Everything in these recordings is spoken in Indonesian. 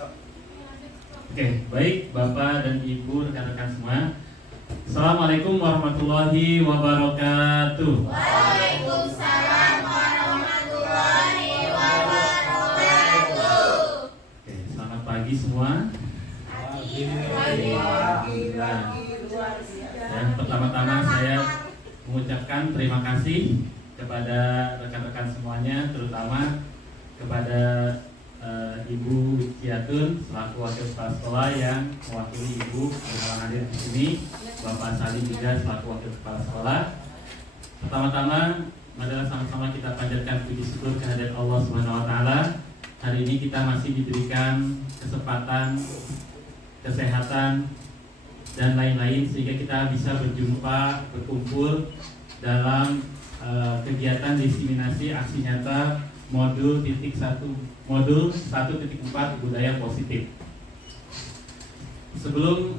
Oke, baik Bapak dan Ibu, rekan-rekan semua. Assalamualaikum warahmatullahi wabarakatuh. Waalaikumsalam warahmatullahi wabarakatuh. Oke, selamat pagi semua. Dan pertama-tama saya mengucapkan terima kasih kepada rekan-rekan semuanya, terutama kepada Ibu Ciatun selaku wakil kepala sekolah yang mewakili Ibu yang hadir di sini, Bapak Salim juga selaku wakil kepala sekolah. Pertama-tama, marilah sama-sama kita panjatkan puji syukur kehadirat Allah Subhanahu wa taala. Hari ini kita masih diberikan kesempatan, kesehatan dan lain-lain sehingga kita bisa berjumpa, berkumpul dalam kegiatan diseminasi aksi nyata modul 1.4 budaya positif. Sebelum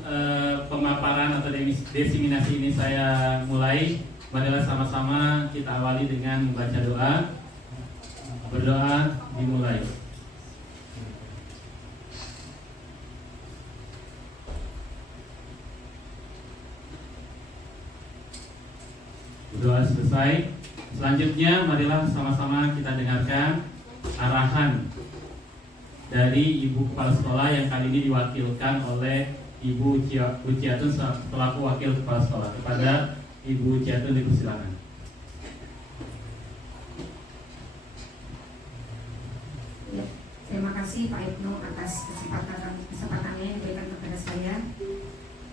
pemaparan atau diseminasi ini saya mulai, marilah sama-sama kita awali dengan membaca doa. Berdoa dimulai. Doa selesai. Selanjutnya marilah sama-sama kita dengarkan arahan dari Ibu Kepala Sekolah yang kali ini diwakilkan oleh Ibu Ciatun selaku wakil Kepala Sekolah. Kepada Ibu Ciatun dipersilakan. Ya, terima kasih Pak Ibnu atas kesempatannya yang diberikan kepada saya.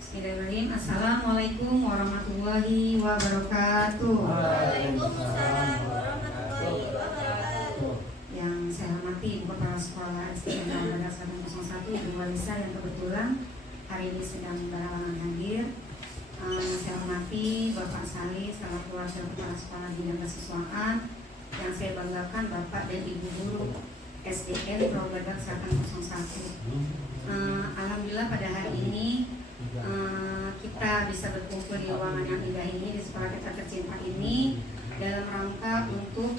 Bismillahirrahmanirrahim. Assalamualaikum warahmatullahi wabarakatuh. Waalaikumsalam warahmatullahi wabarakatuh. Yang saya hormati Ibu Kepala Sekolah SD Negeri 101 Ibu Walisa yang kebetulan hari ini sedang berhalangan hadir. Saya hormati Bapak Salih selaku wakil Kepala Sekolah Bidang Kesiswaan. Yang saya banggakan Bapak dan Ibu Guru SDN Probadak 101. Alhamdulillah pada hari ini kita bisa berkumpul di ruangan yang indah ini, di sekolah kita tercinta ini, dalam rangka untuk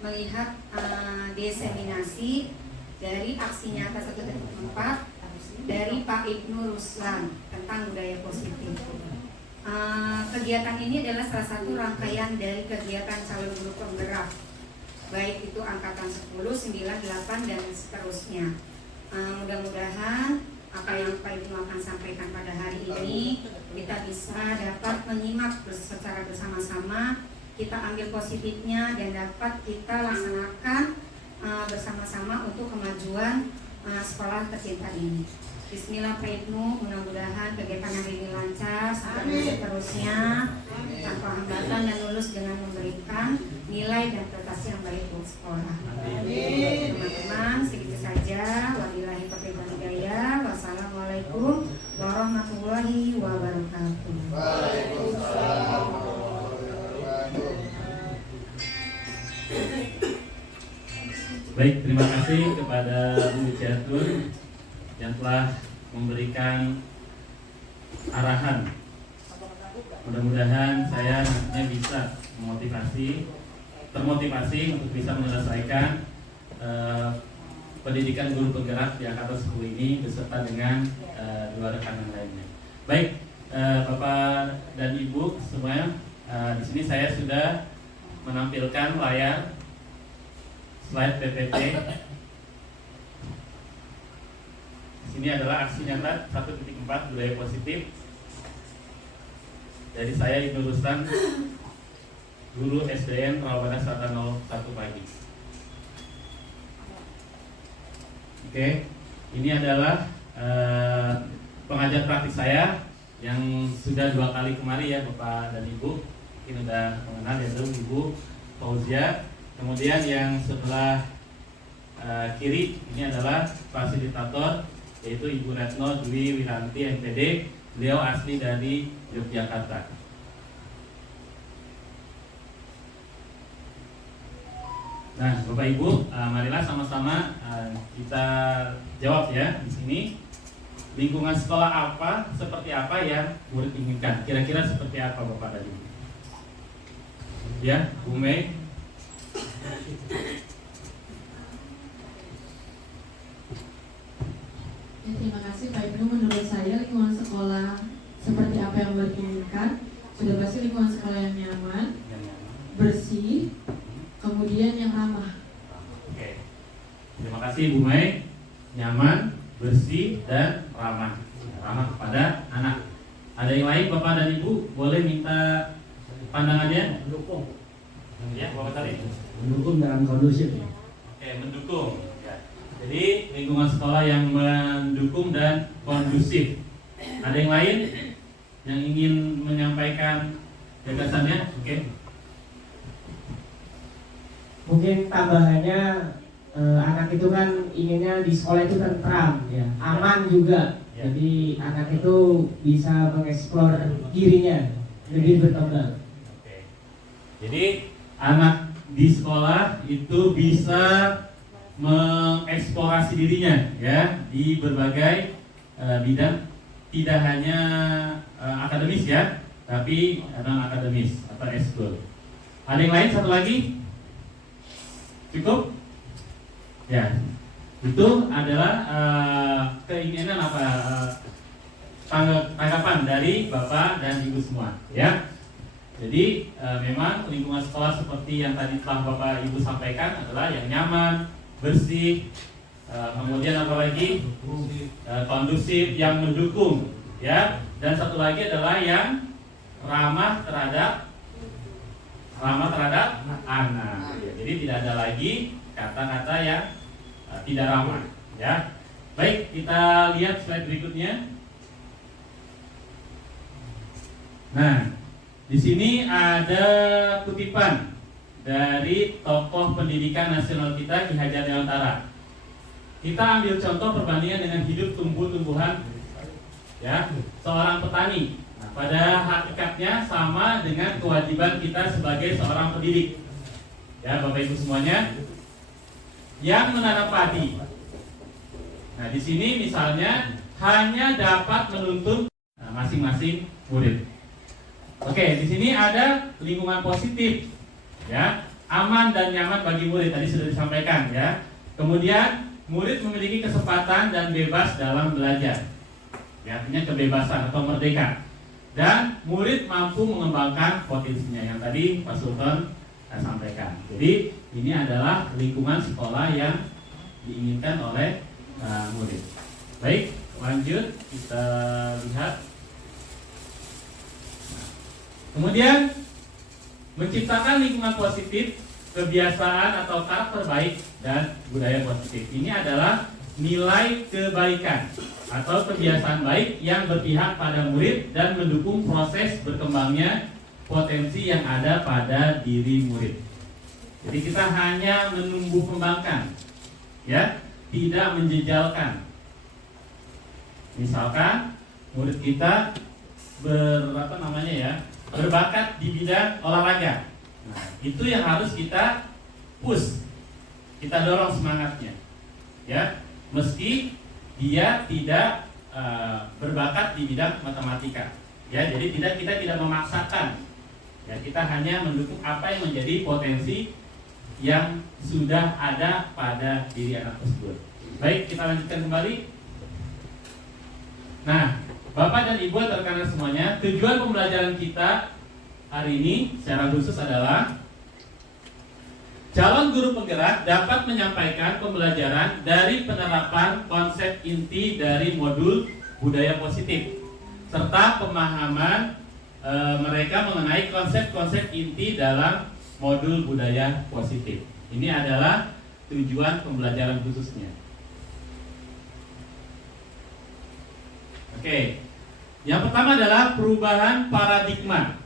melihat diseminasi dari aksi nyata 1.4 dari Pak Ibnu Ruslan tentang budaya positif. Kegiatan ini adalah salah satu rangkaian dari kegiatan calon guru penggerak, baik itu angkatan 10, 9, 8 dan seterusnya. Mudah-mudahan apa yang Pak Ibnu akan sampaikan pada hari ini kita bisa dapat menyimak secara bersama-sama, kita ambil positifnya dan dapat kita laksanakan bersama-sama untuk kemajuan sekolah tercinta ini. Bismillah Pak Ibnu, mudah-mudahan kegiatan hari ini lancar sampai seterusnya tanpa hambatan dan lulus dengan memberikan nilai dan prestasi yang baik untuk sekolah. Teman-teman, sedikit saja. Wabillahi taufiq wal hidayah. Wassalamualaikum warahmatullahi wabarakatuh. Waalaikumsalam. Baik, terima kasih kepada Bu Ciatun yang telah memberikan arahan. Mudah-mudahan saya nantinya bisa termotivasi untuk bisa menyelesaikan pendidikan guru penggerak di angkatan 10 ini beserta dengan dua rekan yang lainnya. Baik, Bapak dan Ibu semuanya, di sini saya sudah menampilkan layar slide PPT. Ini adalah aksi nyata 1.4 budaya positif dari saya Ibnu Ruslan, guru SDN Rawabada 101 pagi. Oke, ini adalah pengajar praktik saya yang sudah 2 kali kemari ya Bapak dan Ibu. Mungkin sudah mengenal yaitu Ibu Fauzia. Kemudian yang sebelah kiri ini adalah fasilitator yaitu Ibu Retno Dwi Wiranti MPD. Beliau asli dari Yogyakarta. Nah, Bapak Ibu, marilah sama-sama kita jawab ya di sini. Lingkungan sekolah apa, seperti apa yang murid inginkan? Kira-kira seperti apa Bapak dan Ibu? Ya, Bu Mei. Sudah pasti lingkungan sekolah yang nyaman, Yang nyaman. bersih, kemudian yang ramah. Oke. Terima kasih Bu Mai. Nyaman, bersih, dan ramah. Ramah kepada anak. Ada yang lain Bapak dan Ibu boleh minta pandangannya? Mendukung. Ya, Bapak tadi. Mendukung dalam kondusif. Oke, mendukung. Ya. Jadi lingkungan sekolah yang mendukung dan kondusif. Ada yang lain yang ingin menyampaikan gagasannya? Oke. Mungkin tambahannya anak itu kan inginnya di sekolah itu tentram, ya, aman juga. Ya. Jadi anak itu bisa mengeksplor dirinya lebih berkembang. Oke. Jadi anak di sekolah itu bisa mengeksplorasi dirinya ya di berbagai bidang, tidak hanya akademis ya, tapi non akademis atau ekskul. Ada yang lain satu lagi? Cukup? Ya, itu adalah keinginan apa tanggapan dari Bapak dan Ibu semua ya. Jadi memang lingkungan sekolah seperti yang tadi telah Bapak Ibu sampaikan adalah yang nyaman, bersih, kemudian apa lagi kondusif, yang mendukung ya, dan satu lagi adalah yang ramah terhadap anak. Ya, jadi tidak ada lagi kata-kata yang tidak ramah ya. Baik, kita lihat slide berikutnya. Nah, di sini ada kutipan dari tokoh pendidikan nasional kita Ki Hajar Dewantara. Kita ambil contoh perbandingan dengan hidup tumbuh-tumbuhan ya, seorang petani. Nah, pada hakikatnya sama dengan kewajiban kita sebagai seorang pendidik. Ya, Bapak Ibu semuanya, yang menanam padi. Nah, di sini misalnya hanya dapat menuntun masing-masing murid. Oke, di sini ada lingkungan positif, ya, aman dan nyaman bagi murid. Tadi sudah disampaikan, ya. Kemudian murid memiliki kesempatan dan bebas dalam belajar, ya, artinya kebebasan atau merdeka. Dan murid mampu mengembangkan potensinya yang tadi Pak Sultan sampaikan. Jadi ini adalah lingkungan sekolah yang diinginkan oleh murid. Baik, lanjut kita lihat. Kemudian menciptakan lingkungan positif, kebiasaan atau karakter baik dan budaya positif. Ini adalah nilai kebaikan atau kebiasaan baik yang berpihak pada murid dan mendukung proses berkembangnya potensi yang ada pada diri murid. Jadi kita hanya menumbuh kembangkan, ya, tidak menjejalkan. Misalkan murid kita berbakat di bidang olahraga. Nah, itu yang harus kita push, kita dorong semangatnya, ya, meski dia tidak berbakat di bidang matematika, ya. Jadi kita tidak memaksakan, ya, kita hanya mendukung apa yang menjadi potensi yang sudah ada pada diri anak tersebut. Baik, kita lanjutkan kembali. Nah, Bapak dan Ibu atau rekan-rekan semuanya, tujuan pembelajaran kita hari ini secara khusus adalah calon guru penggerak dapat menyampaikan pembelajaran dari penerapan konsep inti dari modul budaya positif serta pemahaman mereka mengenai konsep-konsep inti dalam modul budaya positif. Ini adalah tujuan pembelajaran khususnya. Oke, yang pertama adalah perubahan paradigma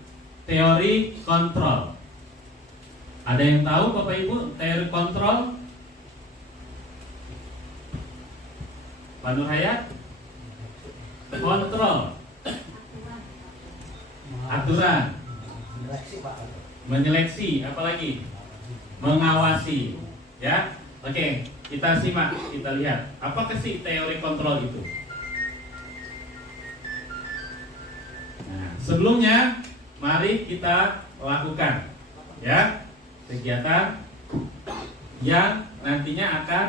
teori kontrol. Ada yang tahu Bapak Ibu teori kontrol? Pak Nur Hayat? Kontrol, aturan, menyeleksi, apalagi mengawasi, ya. Oke, kita simak, kita lihat apa sih teori kontrol itu. Nah, sebelumnya mari kita lakukan, ya, kegiatan yang nantinya akan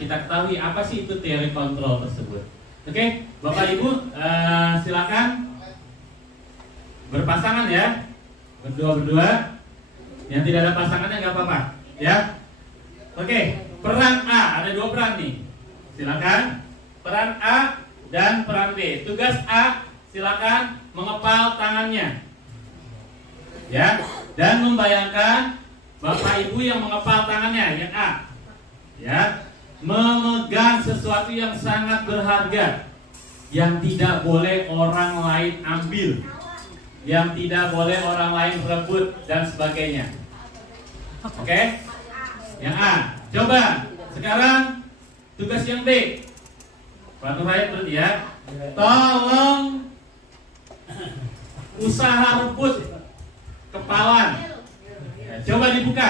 kita ketahui apa sih itu teori kontrol tersebut. Oke, Bapak Ibu, silakan berpasangan ya, berdua. Yang tidak ada pasangannya nggak apa-apa, ya. Oke, peran A, ada 2 peran nih. Silakan. Peran A dan peran B. Tugas A, silakan mengepal tangannya, ya, dan membayangkan Bapak Ibu yang mengepal tangannya, yang A, ya, memegang sesuatu yang sangat berharga, yang tidak boleh orang lain ambil, yang tidak boleh orang lain rebut dan sebagainya. Oke? Yang A. Coba sekarang tugas yang B. Pak Nurayat berarti ya. Tolong usaha rebut kepalan. Ya, coba dibuka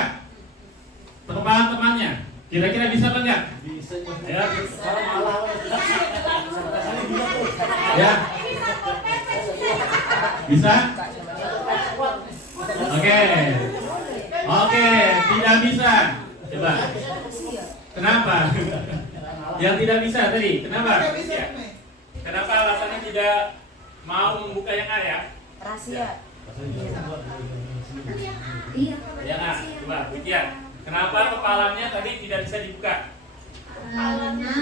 kepalan temannya. Kira-kira bisa apa enggak? Bisa. Ya. Bisa? Oke, tidak bisa. Coba. Kenapa? Yang tidak bisa tadi, kenapa? Ya. Kenapa alasannya tidak mau membuka yang A ya? Rahasia. Iya. Yang A, coba, Widya. Kenapa kepalanya tadi tidak bisa dibuka? Karena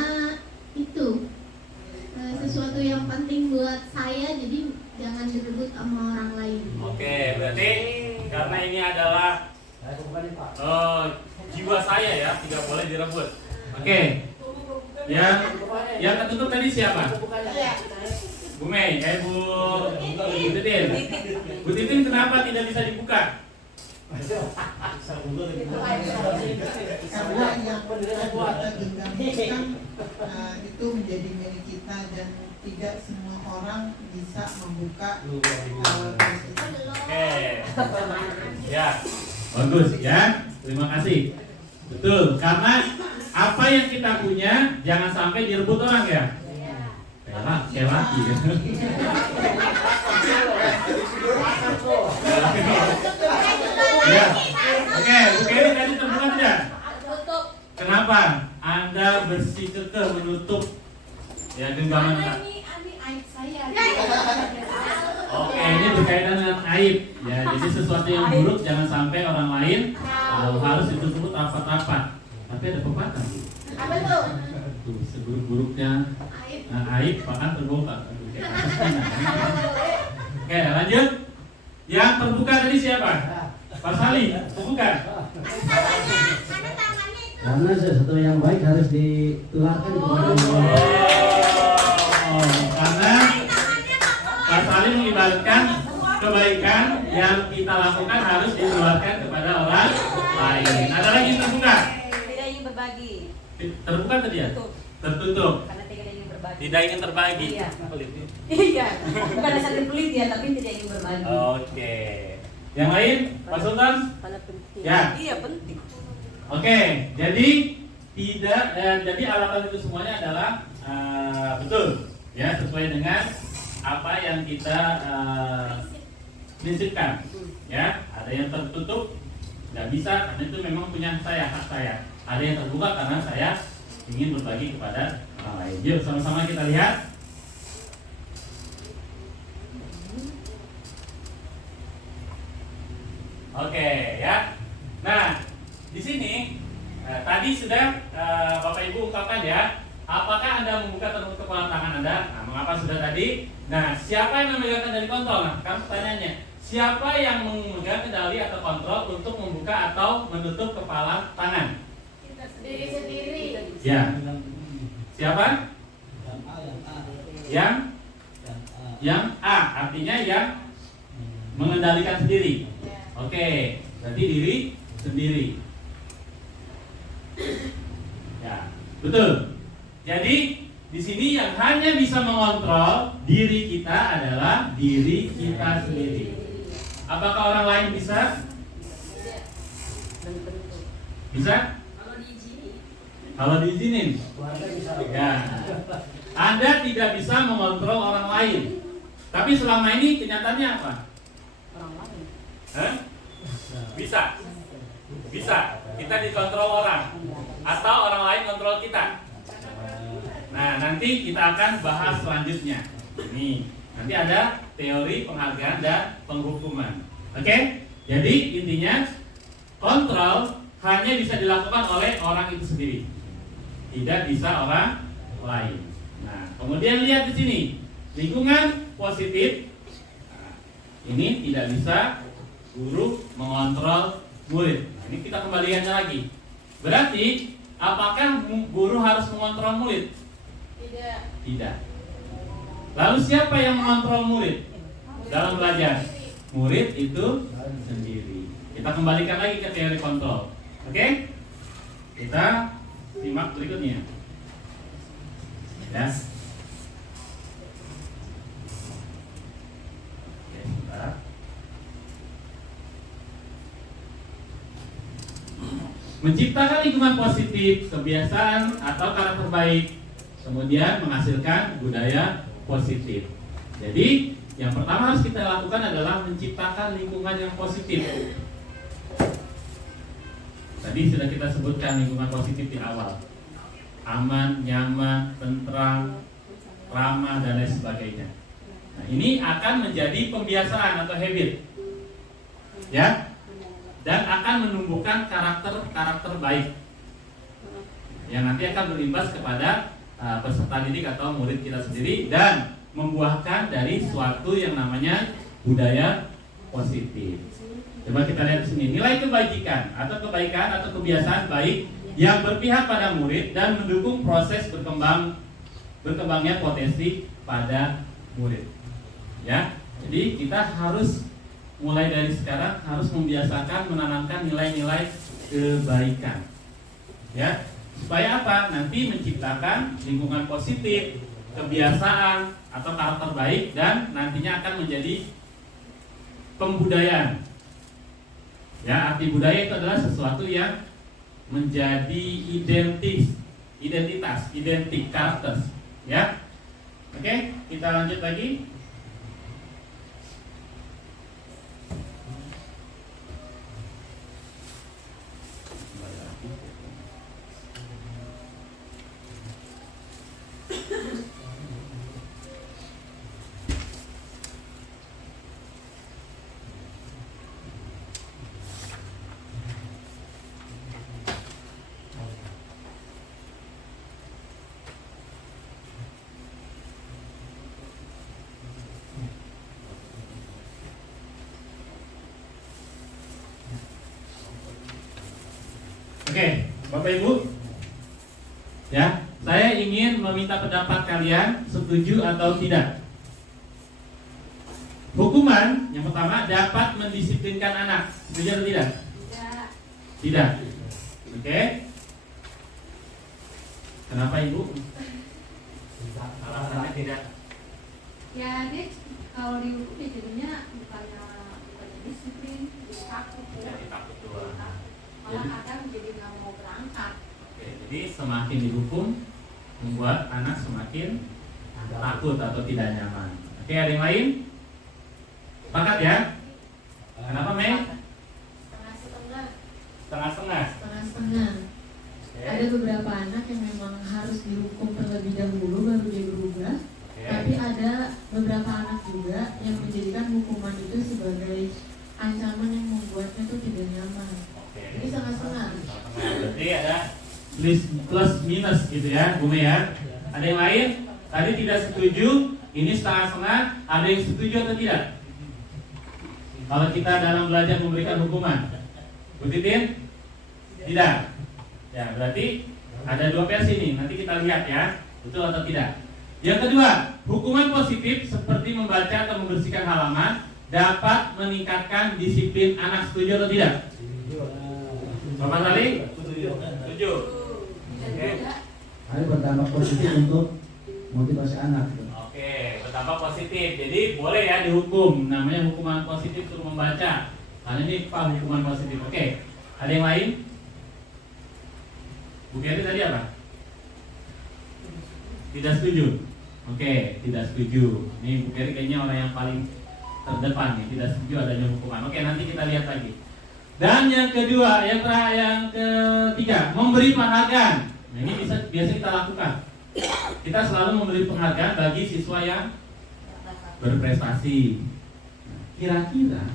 itu sesuatu yang penting buat saya, jadi jangan direbut sama orang lain. Oke, berarti karena ini adalah jiwa saya ya, tidak boleh direbut. Oke. Yang ketutup tadi siapa? Bu Mei, Bu Titin. Bu Titin kenapa tidak bisa dibuka? Karena yang kita genggamkan itu menjadi milik kita dan tidak semua orang bisa membuka. Oke. Ya, bagus ya. Terima kasih. Betul, karena apa yang kita punya jangan sampai direbut orang ya. Kayak laki ya. Ya. Oke, Bu Keri tadi terbuka tidak? Kenapa? Anda bersikukuh menutup ya genggaman Anda. Oke, ini berkaitan dengan aib. Ya, jadi sesuatu yang buruk jangan sampai orang lain harus ditutup rapat-rapat. Tapi ada pepatah. Apa tuh? Tuh, seburuk-buruknya aib bahkan terbongkar. Oke, lanjut. Yang terbuka tadi siapa? Pak Sali, bukan? Karena sesuatu yang baik harus ditularkan kepada orang lain. Karena Pak Sali mengibaratkan kebaikan yang kita lakukan harus ditularkan kepada orang lain. Ada lagi yang terbuka? Tidak ingin berbagi. Terbuka tadi ya? Tertutup. Karena tidak ingin berbagi. Tidak ingin terbagi. Iya. Iya. Bukan dasar pelit ya, tapi tidak ingin berbagi. Oke. Yang lain, Pak Sultan? Karena penting. Ya. Iya penting. Oke. Jadi tidak. Jadi alasan itu semuanya adalah betul, ya sesuai dengan apa yang kita prinsipkan. Ya, ada yang tertutup, nggak bisa karena itu memang punya saya, hak saya. Ada yang terbuka karena saya ingin berbagi kepada orang lain. Yuk sama-sama kita lihat. Oke, ya. Nah, di sini tadi sudah Bapak Ibu ungkapkan ya. Apakah Anda membuka terus kepala tangan Anda? Nah, mengapa sudah tadi? Nah, siapa yang memegang kendali kontrol? Nah, kan pertanyaannya, siapa yang memegang kendali atau kontrol untuk membuka atau menutup kepala tangan? Diri sendiri. Ya. Siapa? Yang A, artinya yang mengendalikan sendiri. Oke, berarti diri sendiri. Ya, betul. Jadi di sini yang hanya bisa mengontrol diri kita adalah diri kita sendiri. Apakah orang lain bisa? Bisa? Kalau diizinin. Ya. Anda tidak bisa mengontrol orang lain. Tapi selama ini kenyataannya apa? Orang lain. Hah? Bisa. Bisa. Kita dikontrol orang atau orang lain kontrol kita. Nah, nanti kita akan bahas selanjutnya. Ini Nanti ada teori penghargaan dan penghukuman. Oke? Jadi intinya kontrol hanya bisa dilakukan oleh orang itu sendiri, tidak bisa orang lain. Nah, kemudian lihat di sini lingkungan positif. Nah, ini tidak bisa guru mengontrol murid. Nah, ini kita kembalikannya lagi. Berarti apakah guru harus mengontrol murid? Tidak. Tidak. Lalu siapa yang mengontrol murid dalam belajar? Murid itu sendiri. Kita kembalikan lagi ke teori kontrol. Oke? Kita simak berikutnya. Ya. Oke, sebentar. Menciptakan lingkungan positif, kebiasaan atau karakter baik, kemudian menghasilkan budaya positif. Jadi, yang pertama harus kita lakukan adalah menciptakan lingkungan yang positif. Tadi sudah kita sebutkan lingkungan positif di awal. Aman, nyaman, tentram, ramah, dan lain sebagainya. Nah, ini akan menjadi pembiasaan atau habit. Ya. Dan akan menumbuhkan karakter baik yang nanti akan berimbas kepada peserta didik atau murid kita sendiri dan membuahkan dari suatu yang namanya budaya positif. Coba kita lihat di sini, nilai kebaikan atau kebiasaan baik yang berpihak pada murid dan mendukung proses berkembangnya potensi pada murid. Ya, jadi kita harus mulai dari sekarang harus membiasakan menanamkan nilai-nilai kebaikan. Ya, supaya apa? Nanti menciptakan lingkungan positif, kebiasaan atau karakter baik dan nantinya akan menjadi pembudayaan. Ya, arti budaya itu adalah sesuatu yang menjadi identitas, karakter. Ya. Oke, kita lanjut lagi. Oke, Bapak Ibu, ya, saya ingin meminta pendapat kalian setuju atau tidak. Hukuman yang pertama dapat mendisiplinkan anak, setuju atau tidak? Tidak. Tidak. Oke. Kenapa Ibu? Alasannya tidak. Ya, dia kalau dihukum ya jadinya bukannya disiplin, jadi takut. Jadi takut doang. Malah kadang jadi nggak mau berangkat. Oke, jadi semakin dihukum membuat anak semakin takut atau tidak nyaman. Oke, ada yang lain? Sepakat ya? Kenapa, Mei? Setengah-setengah. Setengah-setengah. Setengah-setengah. Ada beberapa anak yang memang harus dihukum terlebih dahulu baru dia berubah. Oke. Tapi ada beberapa anak juga yang menjadikan hukuman itu sebagai ancaman yang membuatnya tuh tidak nyaman. Oke. Jadi setengah-setengah. Berarti ada plus minus gitu ya, Bu Mei ya. Ada yang lain? Tadi tidak setuju, ini setengah-setengah. Ada yang setuju atau tidak? Kalau kita dalam belajar memberikan hukuman, Bu Titin? Tidak. Ya, berarti ada dua versi nih. Nanti kita lihat ya, betul atau tidak. Yang kedua, hukuman positif seperti membaca atau membersihkan halaman dapat meningkatkan disiplin anak. Setuju atau tidak? Bapak Saling? Setuju. Oke. Ada berdampak positif untuk motivasi anak. Oke, berdampak positif. Jadi boleh ya dihukum. Namanya hukuman positif suruh membaca. Karena ini pak hukuman positif. Oke. Ada yang lain? Bu Keri tadi apa? Tidak setuju. Oke, tidak setuju. Ini Bu Keri kayaknya orang yang paling terdepan nih. Tidak setuju adanya hukuman. Oke, nanti kita lihat lagi. Dan yang kedua, yang ketiga, memberi penghargaan. Nah, ini biasa kita lakukan. Kita selalu memberi penghargaan bagi siswa yang berprestasi. Kira-kira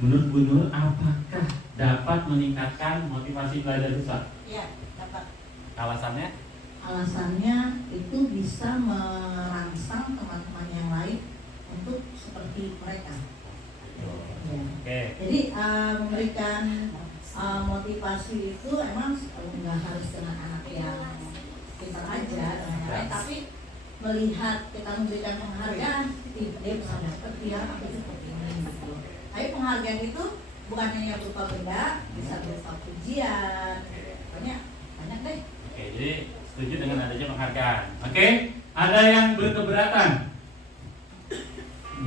menurut Bu Nur, apakah dapat meningkatkan motivasi belajar siswa? Iya, dapat. Alasannya? Alasannya itu bisa merangsang teman-teman yang lain untuk seperti mereka. Ya. Oke. Jadi memberikan motivasi itu emang nggak harus dengan anak yang pintar aja dengan yang lain, tapi melihat kita memberikan penghargaan, dia bisa dapat dia seperti ini gitu. Tapi penghargaan itu bukan hanya berupa benda, bisa berupa pujian, banyak deh. Oke, jadi setuju dengan adanya penghargaan. Oke, ada yang berkeberatan?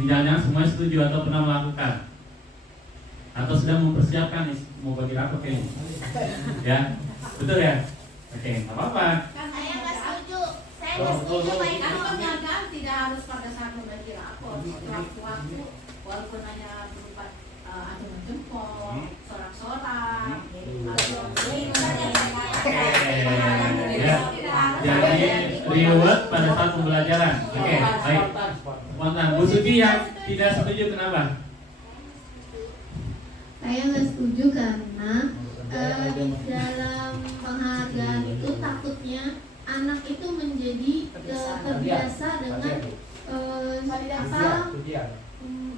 Jangan semua setuju atau pernah melakukan, atau sedang mempersiapkan nih, mau bagi rapor kayaknya. Ya, betul ya? Oke, nggak apa-apa. Saya nggak setuju. Saya nggak setuju baik Karena penghargaan tidak harus pada saat membagi rapor, waktu-waktu, walaupun hanya berupa acungan jempol, sorak-sorak, Jadi reward pada saat pembelajaran. Oke, baik. Spontan. Bu Suci yang tidak setuju kenapa? Saya nggak setuju karena di dalam penghargaan itu takutnya anak itu menjadi terbiasa dengan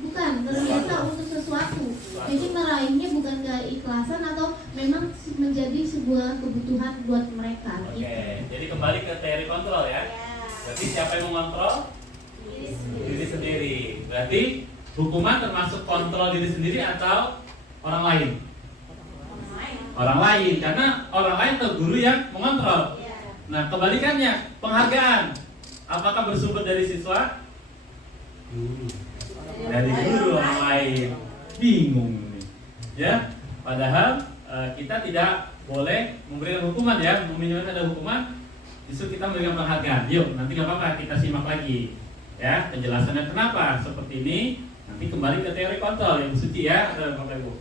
bukan terbiasa untuk sesuatu. Jadi meraihnya bukan keikhlasan atau memang menjadi sebuah kebutuhan buat mereka. Oke, jadi kembali ke teori kontrol ya. Berarti siapa yang mengontrol? Diri sendiri. Berarti hukuman termasuk kontrol diri sendiri atau orang lain? Orang lain, karena orang lain atau guru yang mengontrol. Nah, kebalikannya, penghargaan apakah bersumber dari siswa? Dari guru orang lain. Bingung nih. Ya, padahal kita tidak boleh memberikan hukuman ya, meminimalkan ada hukuman, justru kita memberikan penghargaan. Yuk, nanti nggak apa-apa, kita simak lagi. Ya, penjelasannya kenapa seperti ini. Nanti kembali ke teori kontrol yang suci ya, atau Bapak Ibu.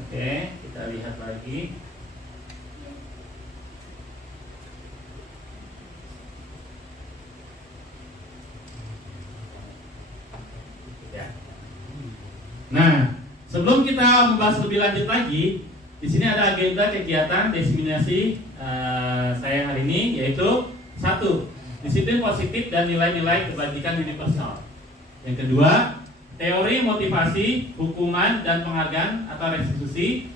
Oke, kita lihat lagi. Ya. Nah, sebelum kita membahas lebih lanjut lagi, di sini ada agenda kegiatan diseminasi saya hari ini, yaitu 1. Disiplin positif dan nilai-nilai kebajikan universal. Yang kedua, teori motivasi, hukuman dan penghargaan atau restitusi.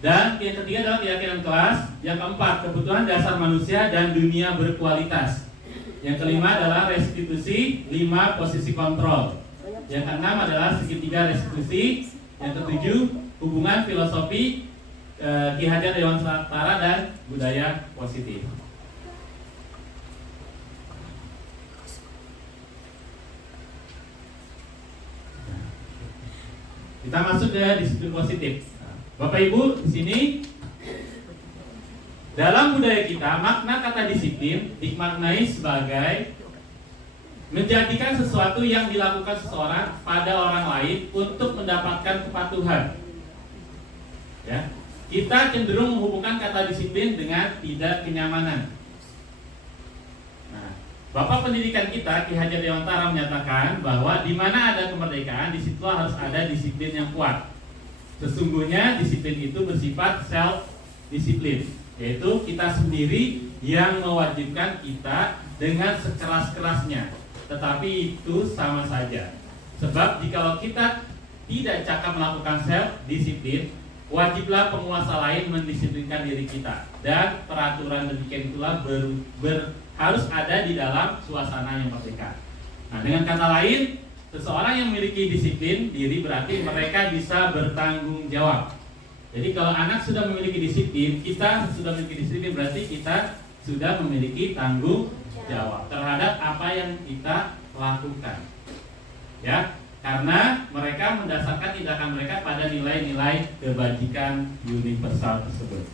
Dan yang ketiga adalah keyakinan kelas. Yang keempat, kebutuhan dasar manusia dan dunia berkualitas. Yang kelima adalah restitusi, 5 posisi kontrol. Yang keenam adalah segitiga restitusi. Yang ketujuh, hubungan filosofi, Ki Hajar Dewantara dan budaya positif. Kita masuk ke disiplin positif. Bapak Ibu, di sini dalam budaya kita makna kata disiplin dimaknai sebagai menjadikan sesuatu yang dilakukan seseorang pada orang lain untuk mendapatkan kepatuhan. Ya, kita cenderung menghubungkan kata disiplin dengan tidak kenyamanan. Nah, Bapak pendidikan kita Ki Hajar Dewantara menyatakan bahwa di mana ada kemerdekaan, di situ harus ada disiplin yang kuat. Sesungguhnya disiplin itu bersifat self disiplin, yaitu kita sendiri yang mewajibkan kita dengan sekeras-kerasnya. Tetapi itu sama saja. Sebab jikalau kita tidak cakap melakukan self disiplin, wajiblah penguasa lain mendisiplinkan diri kita. Dan peraturan demikian itulah harus ada di dalam suasana yang merdeka. Nah, dengan kata lain, seseorang yang memiliki disiplin diri berarti mereka bisa bertanggung jawab. Jadi kalau anak sudah memiliki disiplin, kita sudah memiliki disiplin, berarti kita sudah memiliki tanggung jawab terhadap apa yang kita lakukan. Ya, karena mereka mendasarkan tindakan mereka pada nilai-nilai kebajikan universal tersebut.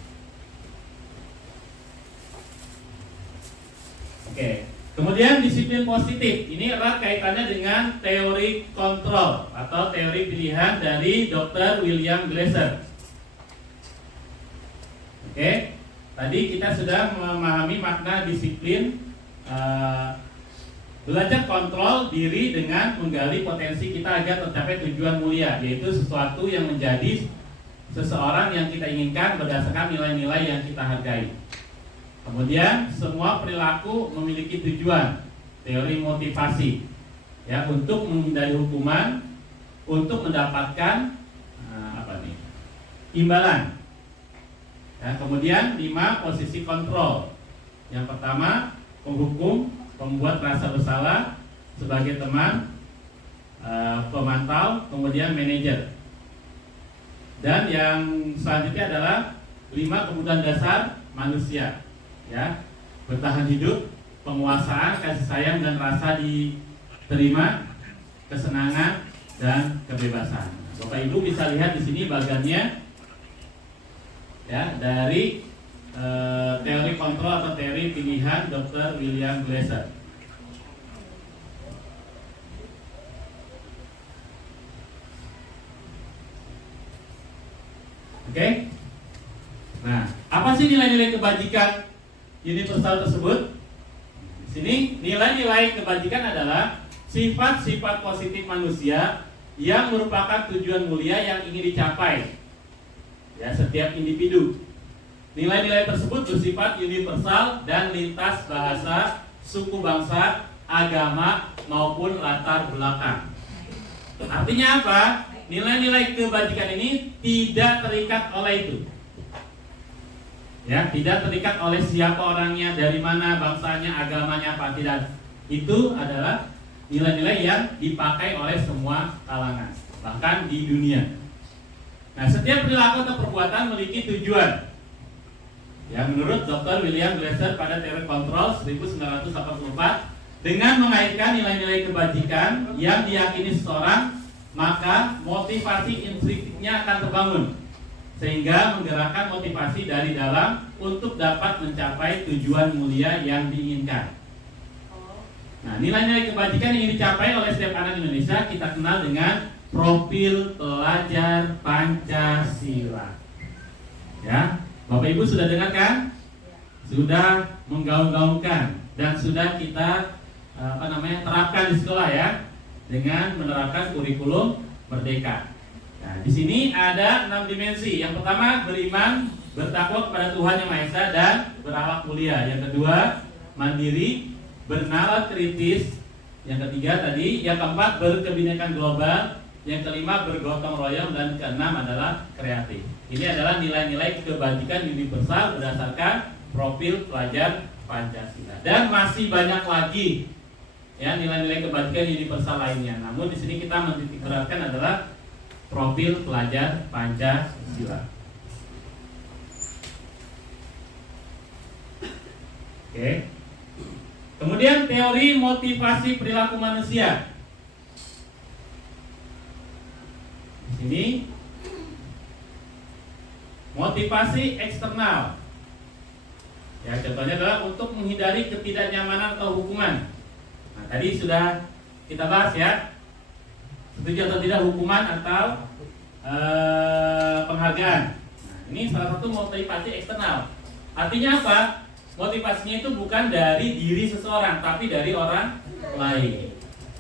Oke, kemudian disiplin positif ini erat kaitannya dengan teori kontrol atau teori pilihan dari Dr. William Glasser. Oke, tadi kita sudah memahami makna disiplin Belajar kontrol diri dengan menggali potensi kita agar tercapai tujuan mulia, yaitu sesuatu yang menjadi seseorang yang kita inginkan berdasarkan nilai-nilai yang kita hargai. Kemudian semua perilaku memiliki tujuan, teori motivasi, ya, untuk menghindari hukuman, untuk mendapatkan imbalan. Ya, kemudian 5 posisi kontrol. Yang pertama, penghukum, pembuat rasa bersalah sebagai teman, pemantau, kemudian manajer. Dan yang selanjutnya adalah 5 kebutuhan dasar manusia, ya, bertahan hidup, penguasaan, kasih sayang dan rasa diterima, kesenangan dan kebebasan. Bapak Ibu bisa lihat di sini bagiannya, ya, dari teori kontrol atau teori pilihan Dr. William Glasser. Oke. Nah, apa sih nilai-nilai kebajikan universal tersebut? Di sini nilai-nilai kebajikan adalah sifat-sifat positif manusia yang merupakan tujuan mulia yang ingin dicapai, ya, setiap individu. Nilai-nilai tersebut bersifat universal dan lintas bahasa, suku bangsa, agama maupun latar belakang. Artinya apa? Nilai-nilai kebajikan ini tidak terikat oleh itu. Ya, tidak terikat oleh siapa orangnya, dari mana bangsanya, agamanya apa, tidak. Itu adalah nilai-nilai yang dipakai oleh semua kalangan, bahkan di dunia. Nah, setiap perilaku atau perbuatan memiliki tujuan. Ya, menurut Dr. William Glasser pada teori kontrol 1984, dengan mengaitkan nilai-nilai kebajikan yang diyakini seseorang, maka motivasi intrinsiknya akan terbangun, sehingga menggerakkan motivasi dari dalam untuk dapat mencapai tujuan mulia yang diinginkan. Nah, nilai-nilai kebajikan yang ingin dicapai oleh setiap anak Indonesia kita kenal dengan profil pelajar Pancasila. Ya, Bapak Ibu sudah dengar kan? Sudah menggaung-gaungkan dan sudah kita terapkan di sekolah, ya, dengan menerapkan kurikulum Merdeka. Nah, di sini ada 6 dimensi. Yang pertama, beriman, bertakwa kepada Tuhan Yang Maha Esa dan berakhlak mulia. Yang kedua, mandiri, bernalar kritis. Yang ketiga tadi, yang keempat, berkebinekaan global. Yang kelima, bergotong royong, dan keenam adalah kreatif. Ini adalah nilai-nilai kebajikan universal berdasarkan profil pelajar Pancasila. Dan masih banyak lagi, ya, nilai-nilai kebajikan universal lainnya. Namun di sini kita menitik beratkan adalah profil pelajar Pancasila. Oke. Kemudian teori motivasi perilaku manusia. Di sini motivasi eksternal. Ya, contohnya adalah untuk menghindari ketidaknyamanan atau hukuman. Nah, tadi sudah kita bahas, ya, setuju atau tidak hukuman atau penghargaan. Nah, ini salah satu motivasi eksternal. Artinya apa? Motivasinya itu bukan dari diri seseorang, tapi dari orang lain.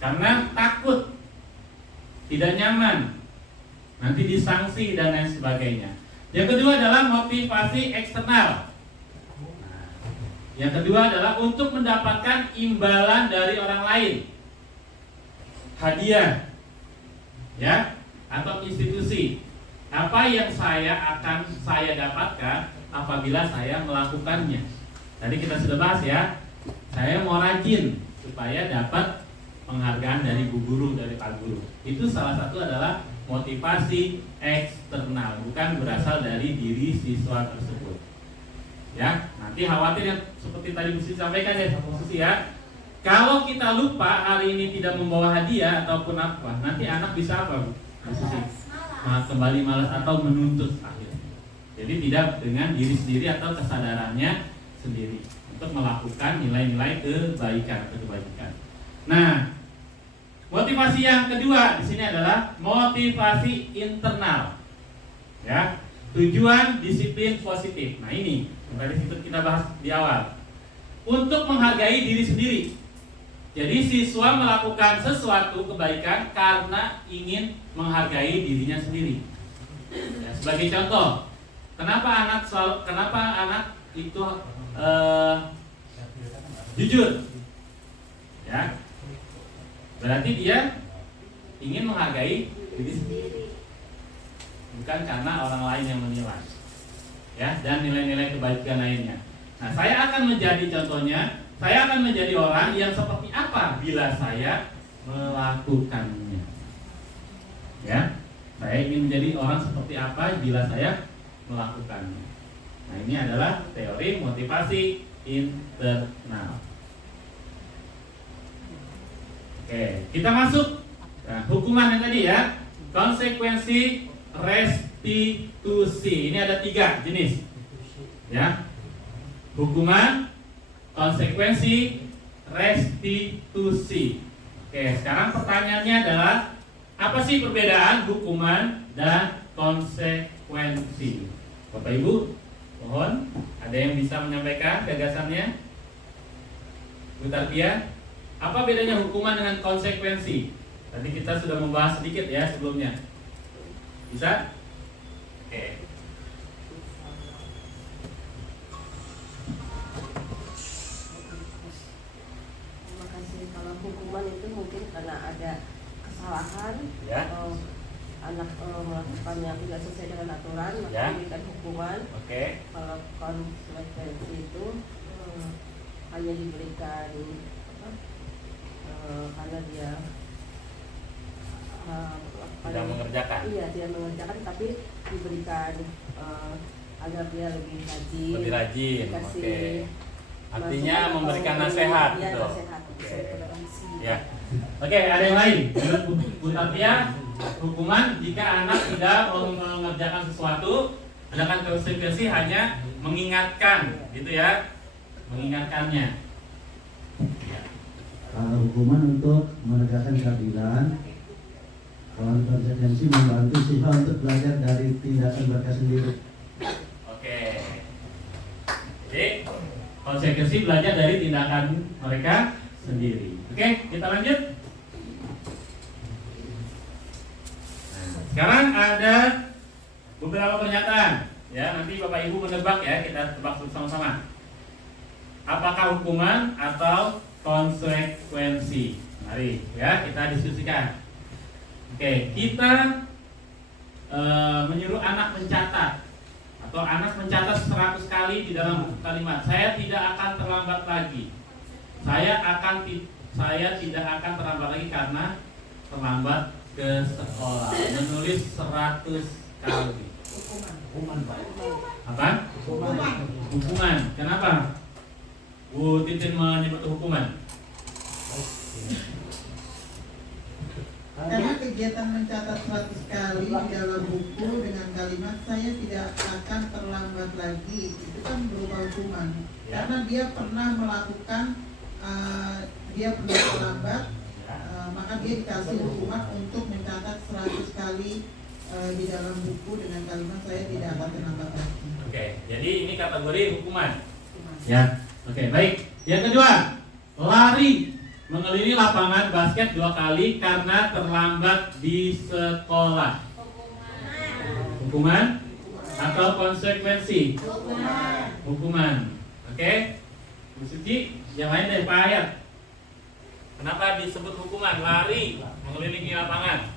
Karena takut, tidak nyaman, nanti disanksi dan lain sebagainya. Yang kedua adalah motivasi eksternal. Yang kedua adalah untuk mendapatkan imbalan dari orang lain, hadiah, ya, atau institusi. Apa yang saya dapatkan apabila saya melakukannya. Tadi kita sudah bahas, ya, saya mau rajin supaya dapat penghargaan dari bu guru, dari pak guru. Itu salah satu adalah motivasi eksternal, bukan berasal dari diri siswa tersebut. Ya, nanti khawatir yang seperti tadi mesti disampaikan, ya, posisi, ya. Kalau kita lupa hari ini tidak membawa hadiah ataupun apa, nanti anak bisa apa, Bu? Kembali malas atau menuntut akhirnya. Jadi tidak dengan diri sendiri atau kesadarannya sendiri untuk melakukan nilai-nilai kebaikan atau kebajikan. Nah, motivasi yang kedua di sini adalah motivasi internal. Ya, tujuan disiplin positif. Nah, ini tadi kita bahas di awal. Untuk menghargai diri sendiri. Jadi siswa melakukan sesuatu kebaikan karena ingin menghargai dirinya sendiri. Ya, sebagai contoh, kenapa anak itu jujur? Ya, berarti dia ingin menghargai diri sendiri, bukan karena orang lain yang menilai. Ya, dan nilai-nilai kebaikan lainnya. Nah, saya akan menjadi contohnya. Saya akan menjadi orang yang seperti apa bila saya melakukannya. Ya, saya ingin menjadi orang seperti apa bila saya melakukannya. Nah, ini adalah teori motivasi internal. Oke, kita masuk. Nah, hukuman yang tadi ya, konsekuensi restitusi. Ini ada 3 jenis. Ya, hukuman, konsekuensi, restitusi. Oke, sekarang pertanyaannya adalah apa sih perbedaan hukuman dan konsekuensi? Bapak Ibu, mohon ada yang bisa menyampaikan gagasannya? Bu Tartia, apa bedanya hukuman dengan konsekuensi? Tadi kita sudah membahas sedikit ya sebelumnya. Bisa? Oke. Kalau hukuman itu mungkin karena ada kesalahan, Ya. anak melakukan yang tidak sesuai dengan aturan, maka Ya. diberikan hukuman. Oke. Kalau konsekuensi itu hanya diberikan karena dia Tidak mengerjakan. Iya, tidak mengerjakan, tapi diberikan agar dia lebih rajin. Lebih rajin. Dikasih Oke. Artinya masukan memberikan atau nasihat iya, gitu. nasihat. Oke. Ya. Oke, ada yang lain? Menurut Bu Tatia, hukuman jika anak tidak mengerjakan sesuatu, sedangkan konsekuensi hanya mengingatkan, gitu ya, mengingatkannya. Ya. Kalau hukuman untuk menegakkan keadilan, kalau konsekuensi membantu siswa untuk belajar dari tindakan mereka sendiri. Oke. Jadi konsekuensi belajar dari tindakan mereka sendiri. Oke, kita lanjut. Nah, sekarang ada beberapa pernyataan. Ya, nanti Bapak Ibu menebak ya, kita tebak sama-sama. Apakah hukuman atau konsekuensi? Mari ya kita diskusikan. Oke, kita menyuruh anak mencatat atau anak mencatat 100 kali di dalam buku kalimat. Saya tidak akan terlambat lagi. Saya tidak akan terlambat lagi karena terlambat ke sekolah. Menulis 100 kali. Hukuman. Apa? Hukuman. Kenapa Bu Titin menyebut hukuman? Karena kegiatan mencatat 100 kali di dalam buku dengan kalimat saya tidak akan terlambat lagi, itu kan berupa hukuman. Ya. Karena dia pernah melakukan, dia pernah terlambat, maka dia dikasih hukuman untuk mencatat 100 kali di dalam buku dengan kalimat saya tidak akan terlambat lagi. Oke, jadi ini kategori hukuman. Ya. Oke, baik. Yang kedua, lari mengelilingi lapangan basket 2 kali karena terlambat di sekolah. Hukuman atau konsekuensi? Hukuman. Oke. Bu Suci, yang lain dari Pak Ayat. Kenapa disebut hukuman? Lari mengelilingi lapangan.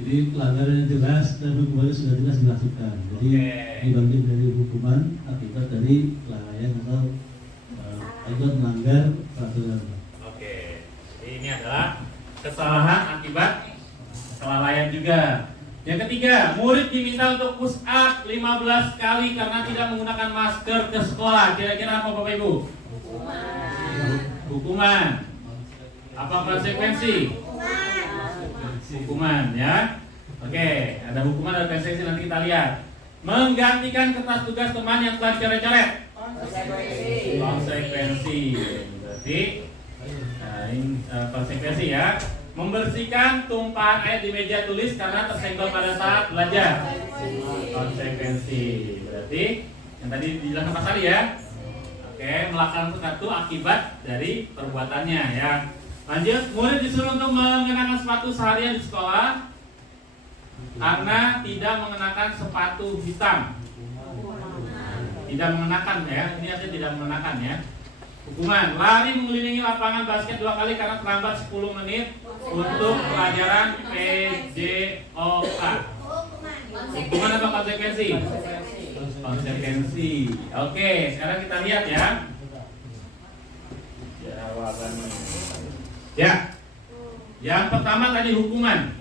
Jadi pelanggaran yang jelas dan hukumannya sudah jelas dilakukan. Jadi ini bagian dari hukuman akibat dari kelalaian atau akibat melanggar peraturan. Oke. Jadi ini adalah kesalahan akibat kelalaian juga. Yang ketiga, murid diminta untuk push up 15 kali karena tidak menggunakan masker ke sekolah. Kira-kira apa Bapak Ibu? Hukuman. Apa konsekuensi? Hukuman ya. Oke, ada hukuman, ada konsekuensi, nanti kita lihat. Menggantikan kertas tugas teman yang telah dicoret-coret. Konsekuensi. Berarti ini konsekuensi ya. Membersihkan tumpahan air di meja tulis karena tersenggol pada saat belajar. Konsekuensi. Berarti yang tadi dijelaskan Pak Sari ya. Oke, melakukan sesuatu akibat dari perbuatannya ya. Lanjut, murid disuruh untuk mengenakan sepatu seharian di sekolah karena tidak mengenakan sepatu hitam. Tidak mengenakan ya, ini artinya tidak mengenakan ya. Hukuman, lari mengelilingi lapangan basket 2 kali karena terlambat 10 menit untuk pelajaran PJOK. Hukuman apa konsekuensi? Konsekuensi. Oke, sekarang kita lihat ya. Jawabannya. Ya. Yang pertama tadi hukuman.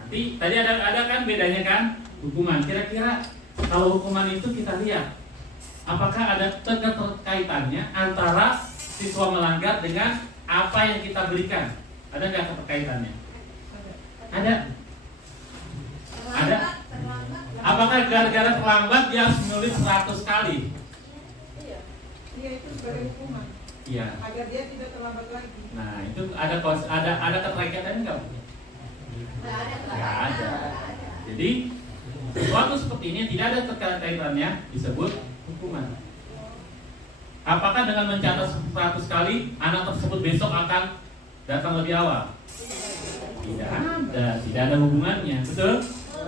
Nanti tadi ada kan bedanya kan? Hukuman. Kira-kira kalau hukuman itu kita lihat apakah ada keterkaitannya antara siswa melanggar dengan apa yang kita berikan? Ada nggak keterkaitannya? Ada. Ada. Apakah gara-gara terlambat dia harus menulis 100 kali? Iya. Iya, itu sebagai hukuman. Iya. Agar dia tidak terlambat lagi. Nah, itu ada keterkaitannya nggak? Nggak ada. Jadi sesuatu seperti ini tidak ada keterkaitannya disebut hukuman. Apakah dengan mencatat 100 kali anak tersebut besok akan datang lebih awal? Tidak ada, tidak ada hubungannya, betul?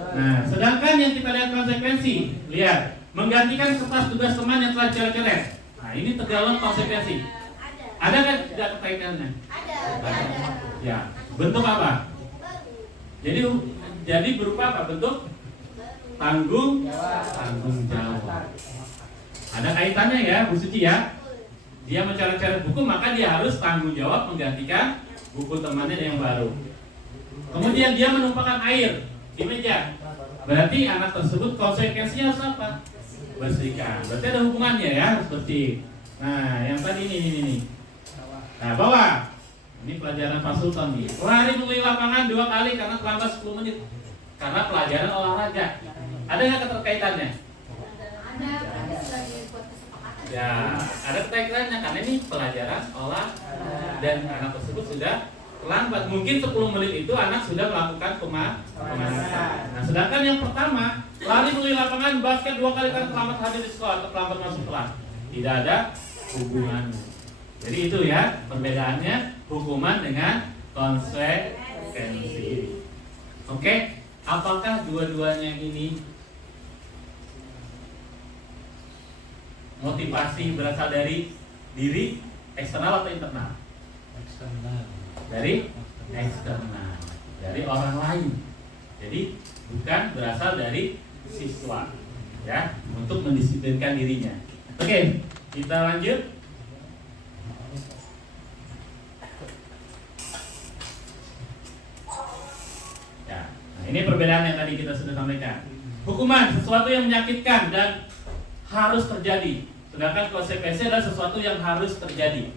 Nah, sedangkan yang kita lihat konsekuensi, lihat menggantikan kertas tugas teman yang telah coret-coret. Nah, ini tergolong konsekuensi. Ada kan tidak keterkaitannya? Ada. Ya, bentuk apa? Jadi berupa apa? Bentuk tanggung jawab. Ada kaitannya ya, Bu Suci ya. Dia mencoret-coret buku, maka dia harus tanggung jawab menggantikan buku temannya yang baru. Kemudian dia menumpahkan air di meja. Berarti anak tersebut konsekuensinya harus apa? Bersihkan. Berarti ada hukumannya ya, harus bersih. Nah, yang tadi ini. Nah, bawa. Ini pelajaran Pak Sultan nih. Lari mengelilingi lapangan 2 kali karena terlambat 10 menit. Karena pelajaran olahraga. Ada nggak keterkaitannya? Ada, buat kesepakatan. Ya, ada keterkaitannya karena ini pelajaran dan anak tersebut sudah terlambat. Mungkin 10 menit itu anak sudah melakukan pemanasan. Nah, sedangkan yang pertama, lari mengelilingi lapangan basket 2 kali karena terlambat hadir di sekolah atau terlambat masuk kelas. Tidak ada hubungannya. Jadi itu ya perbedaannya hukuman dengan konsekuensi. Oke, apakah dua-duanya ini motivasi berasal dari diri eksternal atau internal? Eksternal. Dari eksternal, dari orang lain. Jadi bukan berasal dari siswa, ya, untuk mendisiplinkan dirinya. Oke, kita lanjut. Ya, nah ini perbedaan yang tadi kita sudah sampaikan. Hukuman sesuatu yang menyakitkan dan harus terjadi, sedangkan konsekuensi adalah sesuatu yang harus terjadi.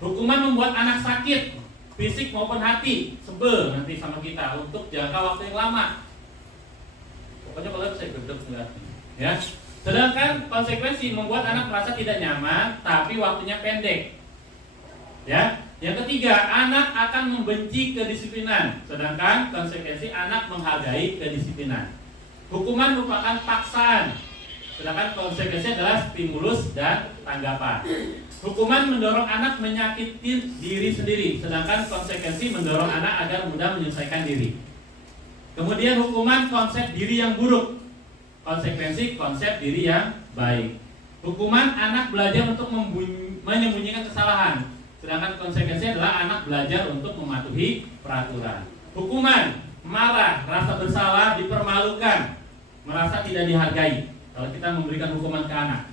Hukuman membuat anak sakit, fisik maupun hati, sebel nanti sama kita untuk jangka waktu yang lama. Pokoknya kalau saya gedek ngeliatnya, ya. Sedangkan konsekuensi membuat anak merasa tidak nyaman, tapi waktunya pendek. Ya. Yang ketiga, anak akan membenci kedisiplinan, sedangkan konsekuensi anak menghargai kedisiplinan. Hukuman merupakan paksaan, sedangkan konsekuensi adalah stimulus dan tanggapan. Hukuman mendorong anak menyakiti diri sendiri, sedangkan konsekuensi mendorong anak agar mudah menyelesaikan diri. Kemudian hukuman konsep diri yang buruk, konsekuensi konsep diri yang baik. Hukuman anak belajar untuk menyembunyikan kesalahan, sedangkan konsekuensi adalah anak belajar untuk mematuhi peraturan. Hukuman marah, rasa bersalah, dipermalukan, merasa tidak dihargai kalau kita memberikan hukuman ke anak.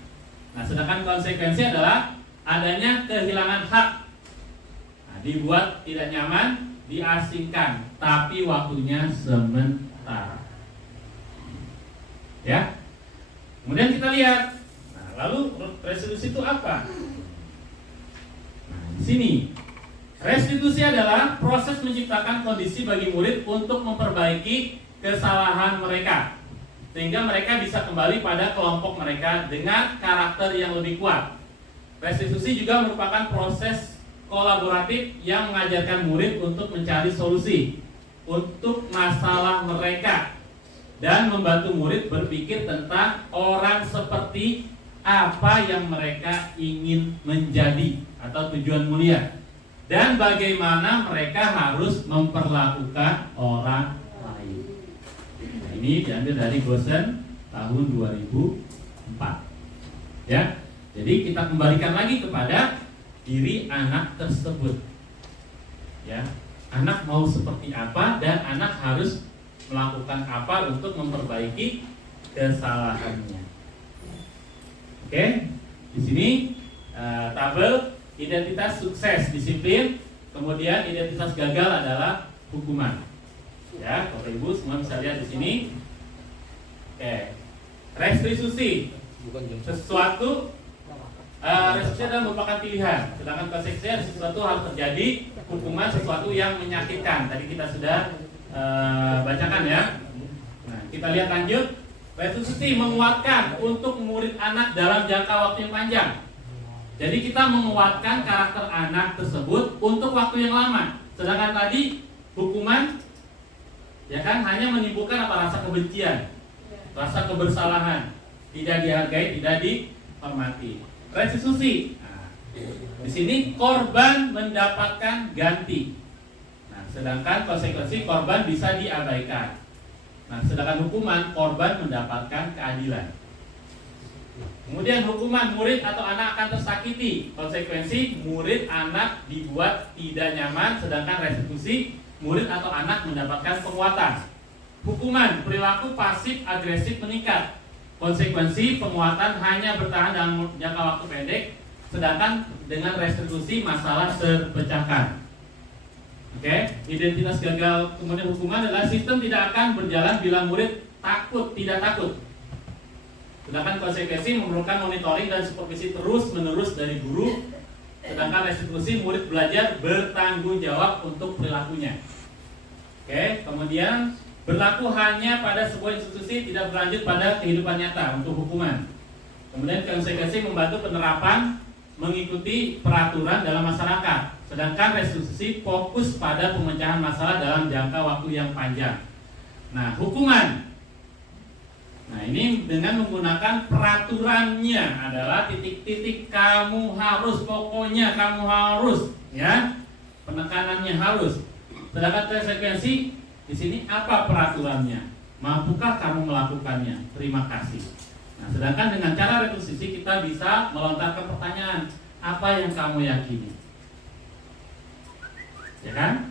Nah, sedangkan konsekuensi adalah adanya kehilangan hak. Nah, dibuat tidak nyaman, diasingkan, tapi waktunya sementara. Ya. Kemudian kita lihat. Nah, lalu restitusi itu apa? Nah, di sini restitusi adalah proses menciptakan kondisi bagi murid untuk memperbaiki kesalahan mereka, sehingga mereka bisa kembali pada kelompok mereka dengan karakter yang lebih kuat. Restitusi juga merupakan proses kolaboratif yang mengajarkan murid untuk mencari solusi untuk masalah mereka dan membantu murid berpikir tentang orang seperti apa yang mereka ingin menjadi atau tujuan mulia, dan bagaimana mereka harus memperlakukan orang lain. Nah, ini diambil dari Gosen tahun 2004. Ya, jadi kita kembalikan lagi kepada diri anak tersebut. Ya, anak mau seperti apa dan anak harus melakukan apa untuk memperbaiki kesalahannya. Oke, di sini tabel identitas sukses disiplin, kemudian identitas gagal adalah hukuman. Ya, Bapak Ibu semua bisa lihat di sini. Oke, restitusi sesuatu restitusi adalah merupakan pilihan, sedangkan konsekuensi sesuatu harus terjadi, hukuman sesuatu yang menyakitkan. Tadi kita sudah bacakan ya. Nah, kita lihat lanjut. Restitusi menguatkan untuk murid anak dalam jangka waktu yang panjang. Jadi kita menguatkan karakter anak tersebut untuk waktu yang lama. Sedangkan tadi hukuman ya kan hanya menimbulkan apa, rasa kebencian, rasa kebersalahan, tidak dihargai, tidak dihormati. Restitusi. Nah, di sini korban mendapatkan ganti. Nah, sedangkan konsekuensi korban bisa diabaikan. Nah, sedangkan hukuman korban mendapatkan keadilan. Kemudian hukuman murid atau anak akan tersakiti. Konsekuensi murid anak dibuat tidak nyaman, sedangkan restitusi murid atau anak mendapatkan penguatan. Hukuman perilaku pasif agresif meningkat. Konsekuensi penguatan hanya bertahan dalam jangka waktu pendek, sedangkan dengan restitusi masalah terpecahkan. Oke, identitas gagal kemudian hukuman adalah sistem tidak akan berjalan bila murid tidak takut. Sedangkan konsekuensi memerlukan monitoring dan supervisi terus-menerus dari guru. Sedangkan restitusi murid belajar bertanggung jawab untuk perilakunya. Oke, kemudian berlaku hanya pada sebuah institusi, tidak berlanjut pada kehidupan nyata untuk hukuman. Kemudian konsekuensi membantu penerapan mengikuti peraturan dalam masyarakat. Sedangkan restitusi fokus pada pemecahan masalah dalam jangka waktu yang panjang. Nah, hukuman. Nah, ini dengan menggunakan peraturannya adalah titik-titik, kamu harus, pokoknya kamu harus, ya. Penekanannya harus. Sedangkan konsekuensi di sini apa peraturannya? Mampukah kamu melakukannya? Terima kasih. Nah, sedangkan dengan cara restitusi kita bisa melontarkan pertanyaan, apa yang kamu yakini? Ya kan?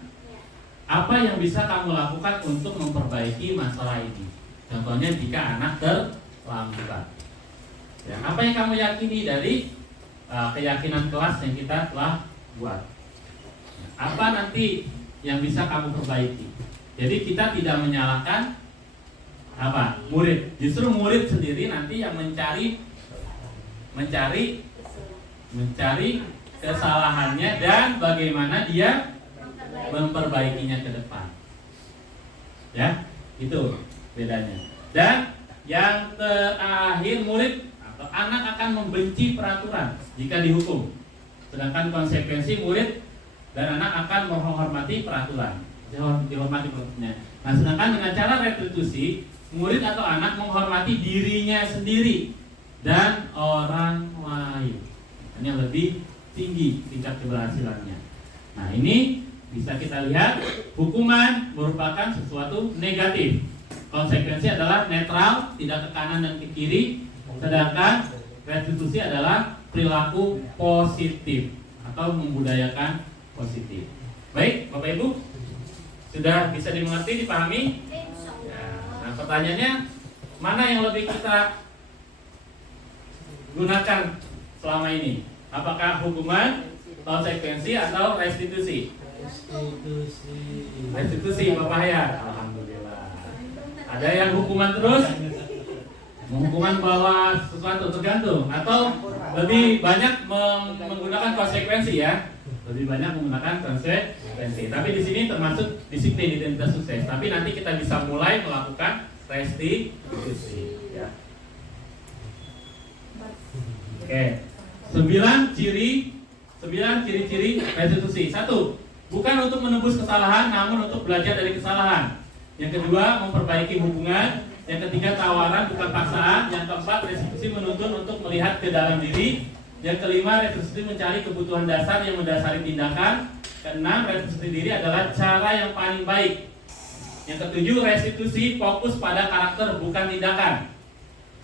Apa yang bisa kamu lakukan untuk memperbaiki masalah ini? Contohnya jika anak terlambat. Ya, apa yang kamu yakini dari keyakinan kelas yang kita telah buat? Apa nanti yang bisa kamu perbaiki? Jadi kita tidak menyalahkan apa? Murid. Justru murid sendiri nanti yang mencari kesalahannya dan bagaimana dia memperbaikinya ke depan. Ya, itu bedanya. Dan yang terakhir, murid atau anak akan membenci peraturan jika dihukum. Sedangkan konsekuensi murid dan anak akan menghormati peraturan. Dihormati peraturannya. Nah, sedangkan dengan cara restitusi, murid atau anak menghormati dirinya sendiri dan orang lain. Ini yang lebih tinggi tingkat keberhasilannya. Nah, ini bisa kita lihat hukuman merupakan sesuatu negatif. Konsekuensi adalah netral, tidak ke kanan dan ke kiri. Sedangkan restitusi adalah perilaku positif atau membudayakan positif. Baik, Bapak Ibu, sudah bisa dimengerti, dipahami? Ya, nah, pertanyaannya, mana yang lebih kita gunakan selama ini? Apakah hukuman, konsekuensi, atau restitusi? Restitusi, Bapak ya. Alhamdulillah. Ada yang hukuman terus, hukuman bahwa sesuatu tergantung, atau lebih banyak menggunakan konsekuensi ya. Lebih banyak menggunakan konsekuensi. Tapi di sini termasuk disiplin identitas sukses. Tapi nanti kita bisa mulai melakukan restitusi. Ya. Oke. 9 ciri-ciri restitusi. 1. Bukan untuk menebus kesalahan, namun untuk belajar dari kesalahan. Yang kedua, memperbaiki hubungan. Yang ketiga, tawaran bukan paksaan. Yang keempat, restitusi menuntun untuk melihat ke dalam diri. Yang kelima, restitusi mencari kebutuhan dasar yang mendasari tindakan. Keenam, restitusi diri adalah cara yang paling baik. Yang ketujuh, restitusi fokus pada karakter bukan tindakan.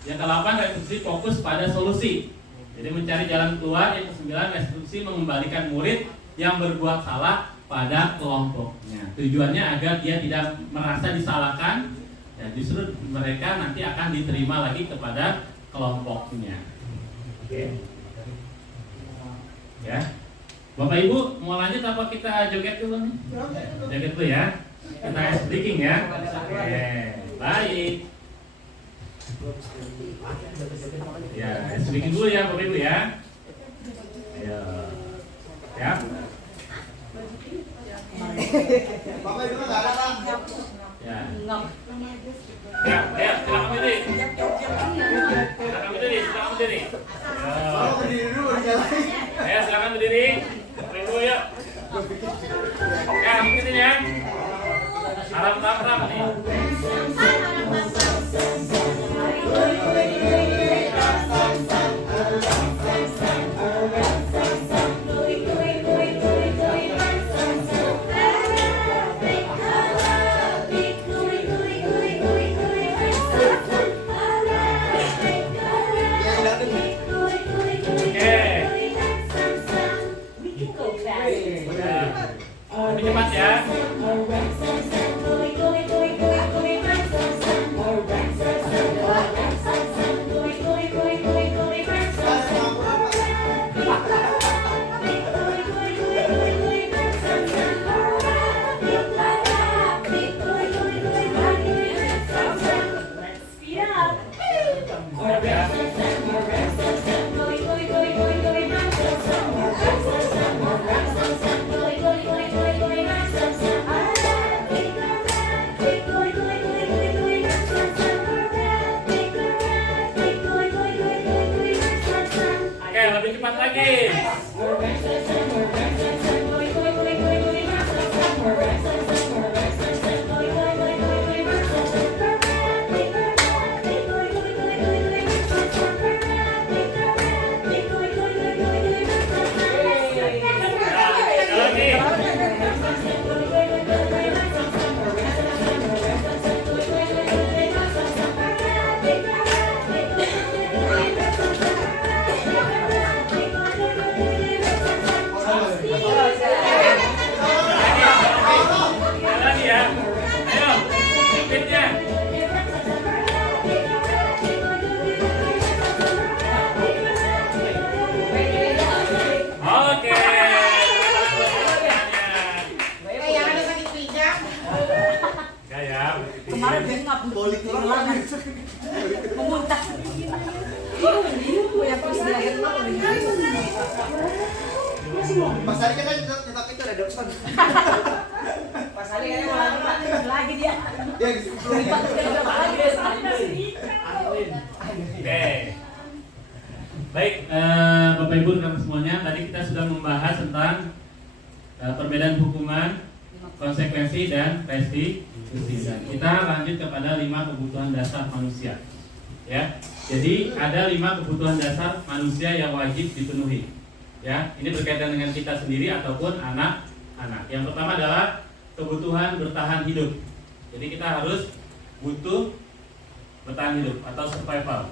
Yang ke-8, restitusi fokus pada solusi. Jadi mencari jalan keluar. Yang ke-9, restitusi mengembalikan murid yang berbuat salah pada kelompoknya. Tujuannya agar dia tidak merasa disalahkan, ya justru mereka nanti akan diterima lagi kepada kelompoknya. Oke. Ya. Bapak Ibu mau lanjut apa kita joget dulu nih? Joget dulu ya. Kita ice breaking ya. Oke, baik. Ya, ice breaking dulu ya Bapak Ibu ya. Ayo. Ya. Ya. Ya, ya, silakan berdiri. Silakan berdiri, silakan berdiri. Ya, silakan berdiri. Bapak Ibu yuk. Ya, ikutin ya. Salam tamram nih. Lebih cepat ya. Mas Ali kan tetap itu ada dosen. Mas Ali kayaknya mau lagi dia. Ya gitu. Oke. Baik, Bapak Ibu rekan semuanya, tadi kita sudah membahas tentang perbedaan hukuman, konsekuensi dan restitusi. Dan kita lanjut kepada 5 kebutuhan dasar manusia. Ya. Jadi ada 5 kebutuhan dasar manusia yang wajib dipenuhi. Ya, ini berkaitan dengan kita sendiri ataupun anak-anak. Yang pertama adalah kebutuhan bertahan hidup. Jadi kita harus butuh bertahan hidup atau survival.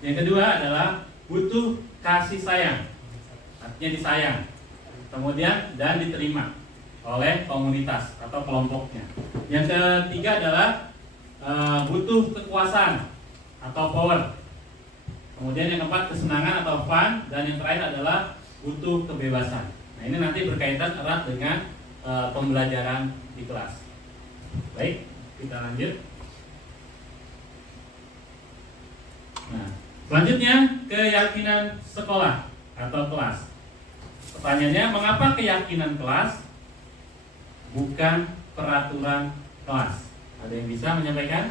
Yang kedua adalah butuh kasih sayang, artinya disayang. Kemudian dan diterima oleh komunitas atau kelompoknya. Yang ketiga adalah butuh kekuasaan atau power. Kemudian yang keempat kesenangan atau fun, dan yang terakhir adalah butuh kebebasan. Nah, ini nanti berkaitan erat dengan pembelajaran di kelas. Baik, kita lanjut. Nah, selanjutnya keyakinan sekolah atau kelas. Pertanyaannya, mengapa keyakinan kelas bukan peraturan kelas? Ada yang bisa menyampaikan?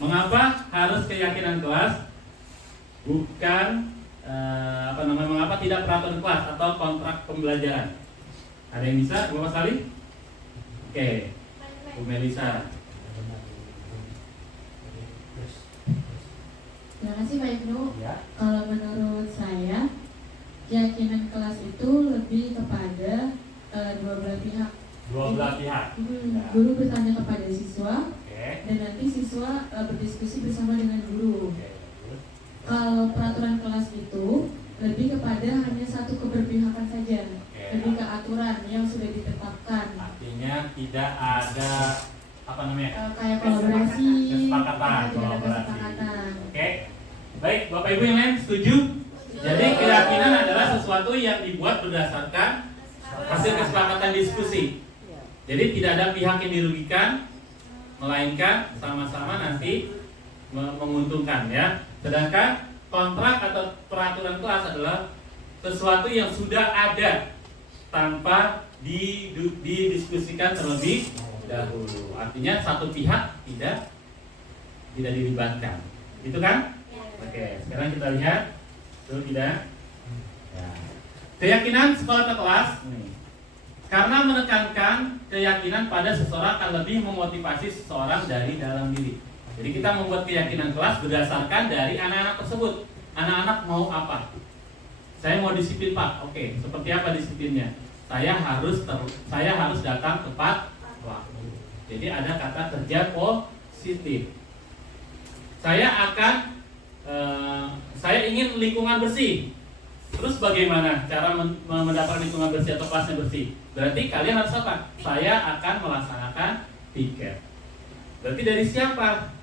Mengapa harus keyakinan kelas bukan mengapa tidak peraturan kelas atau kontrak pembelajaran? Ada yang bisa, Bu Mas Ali? Oke, Bu Melisa. Terima kasih Pak Ibnu. Ya. Kalau menurut saya, keyakinan kelas itu lebih kepada dua belah pihak. Dua belah pihak. Guru bertanya kepada siswa, Oke. dan nanti siswa berdiskusi bersama dengan guru. Oke. Terus? Kalau peraturan kelas itu lebih kepada hanya satu keberpihakan saja, lebih ke aturan yang sudah ditetapkan. Artinya tidak ada apa namanya? Kayak kolaborasi, Kesepakatan. tidak ada Kolaborasi. kesepakatan. Oke. Baik, Bapak Ibu yang lain setuju? Jadi keyakinan adalah sesuatu yang dibuat berdasarkan hasil kesepakatan diskusi. Jadi tidak ada pihak yang dirugikan, melainkan sama-sama nanti menguntungkan ya. Sedangkan kontrak atau peraturan kelas adalah sesuatu yang sudah ada tanpa didiskusikan terlebih dahulu. Artinya satu pihak tidak dilibatkan. Gitu kan? Oke, sekarang kita lihat. Betul tidak? Ya. Keyakinan sekolah atau kelas nih. Karena menekankan keyakinan pada seseorang akan lebih memotivasi seseorang dari dalam diri. Jadi kita membuat keyakinan kelas berdasarkan dari anak-anak tersebut. Anak-anak mau apa? Saya mau disiplin Pak. Oke, seperti apa disiplinnya? Saya harus datang tepat waktu. Jadi ada kata kerja positif. Saya ingin lingkungan bersih. Terus bagaimana cara mendapatkan lingkungan bersih atau kelasnya bersih? Berarti kalian harus apa? Saya akan melaksanakan tiket. Berarti dari siapa?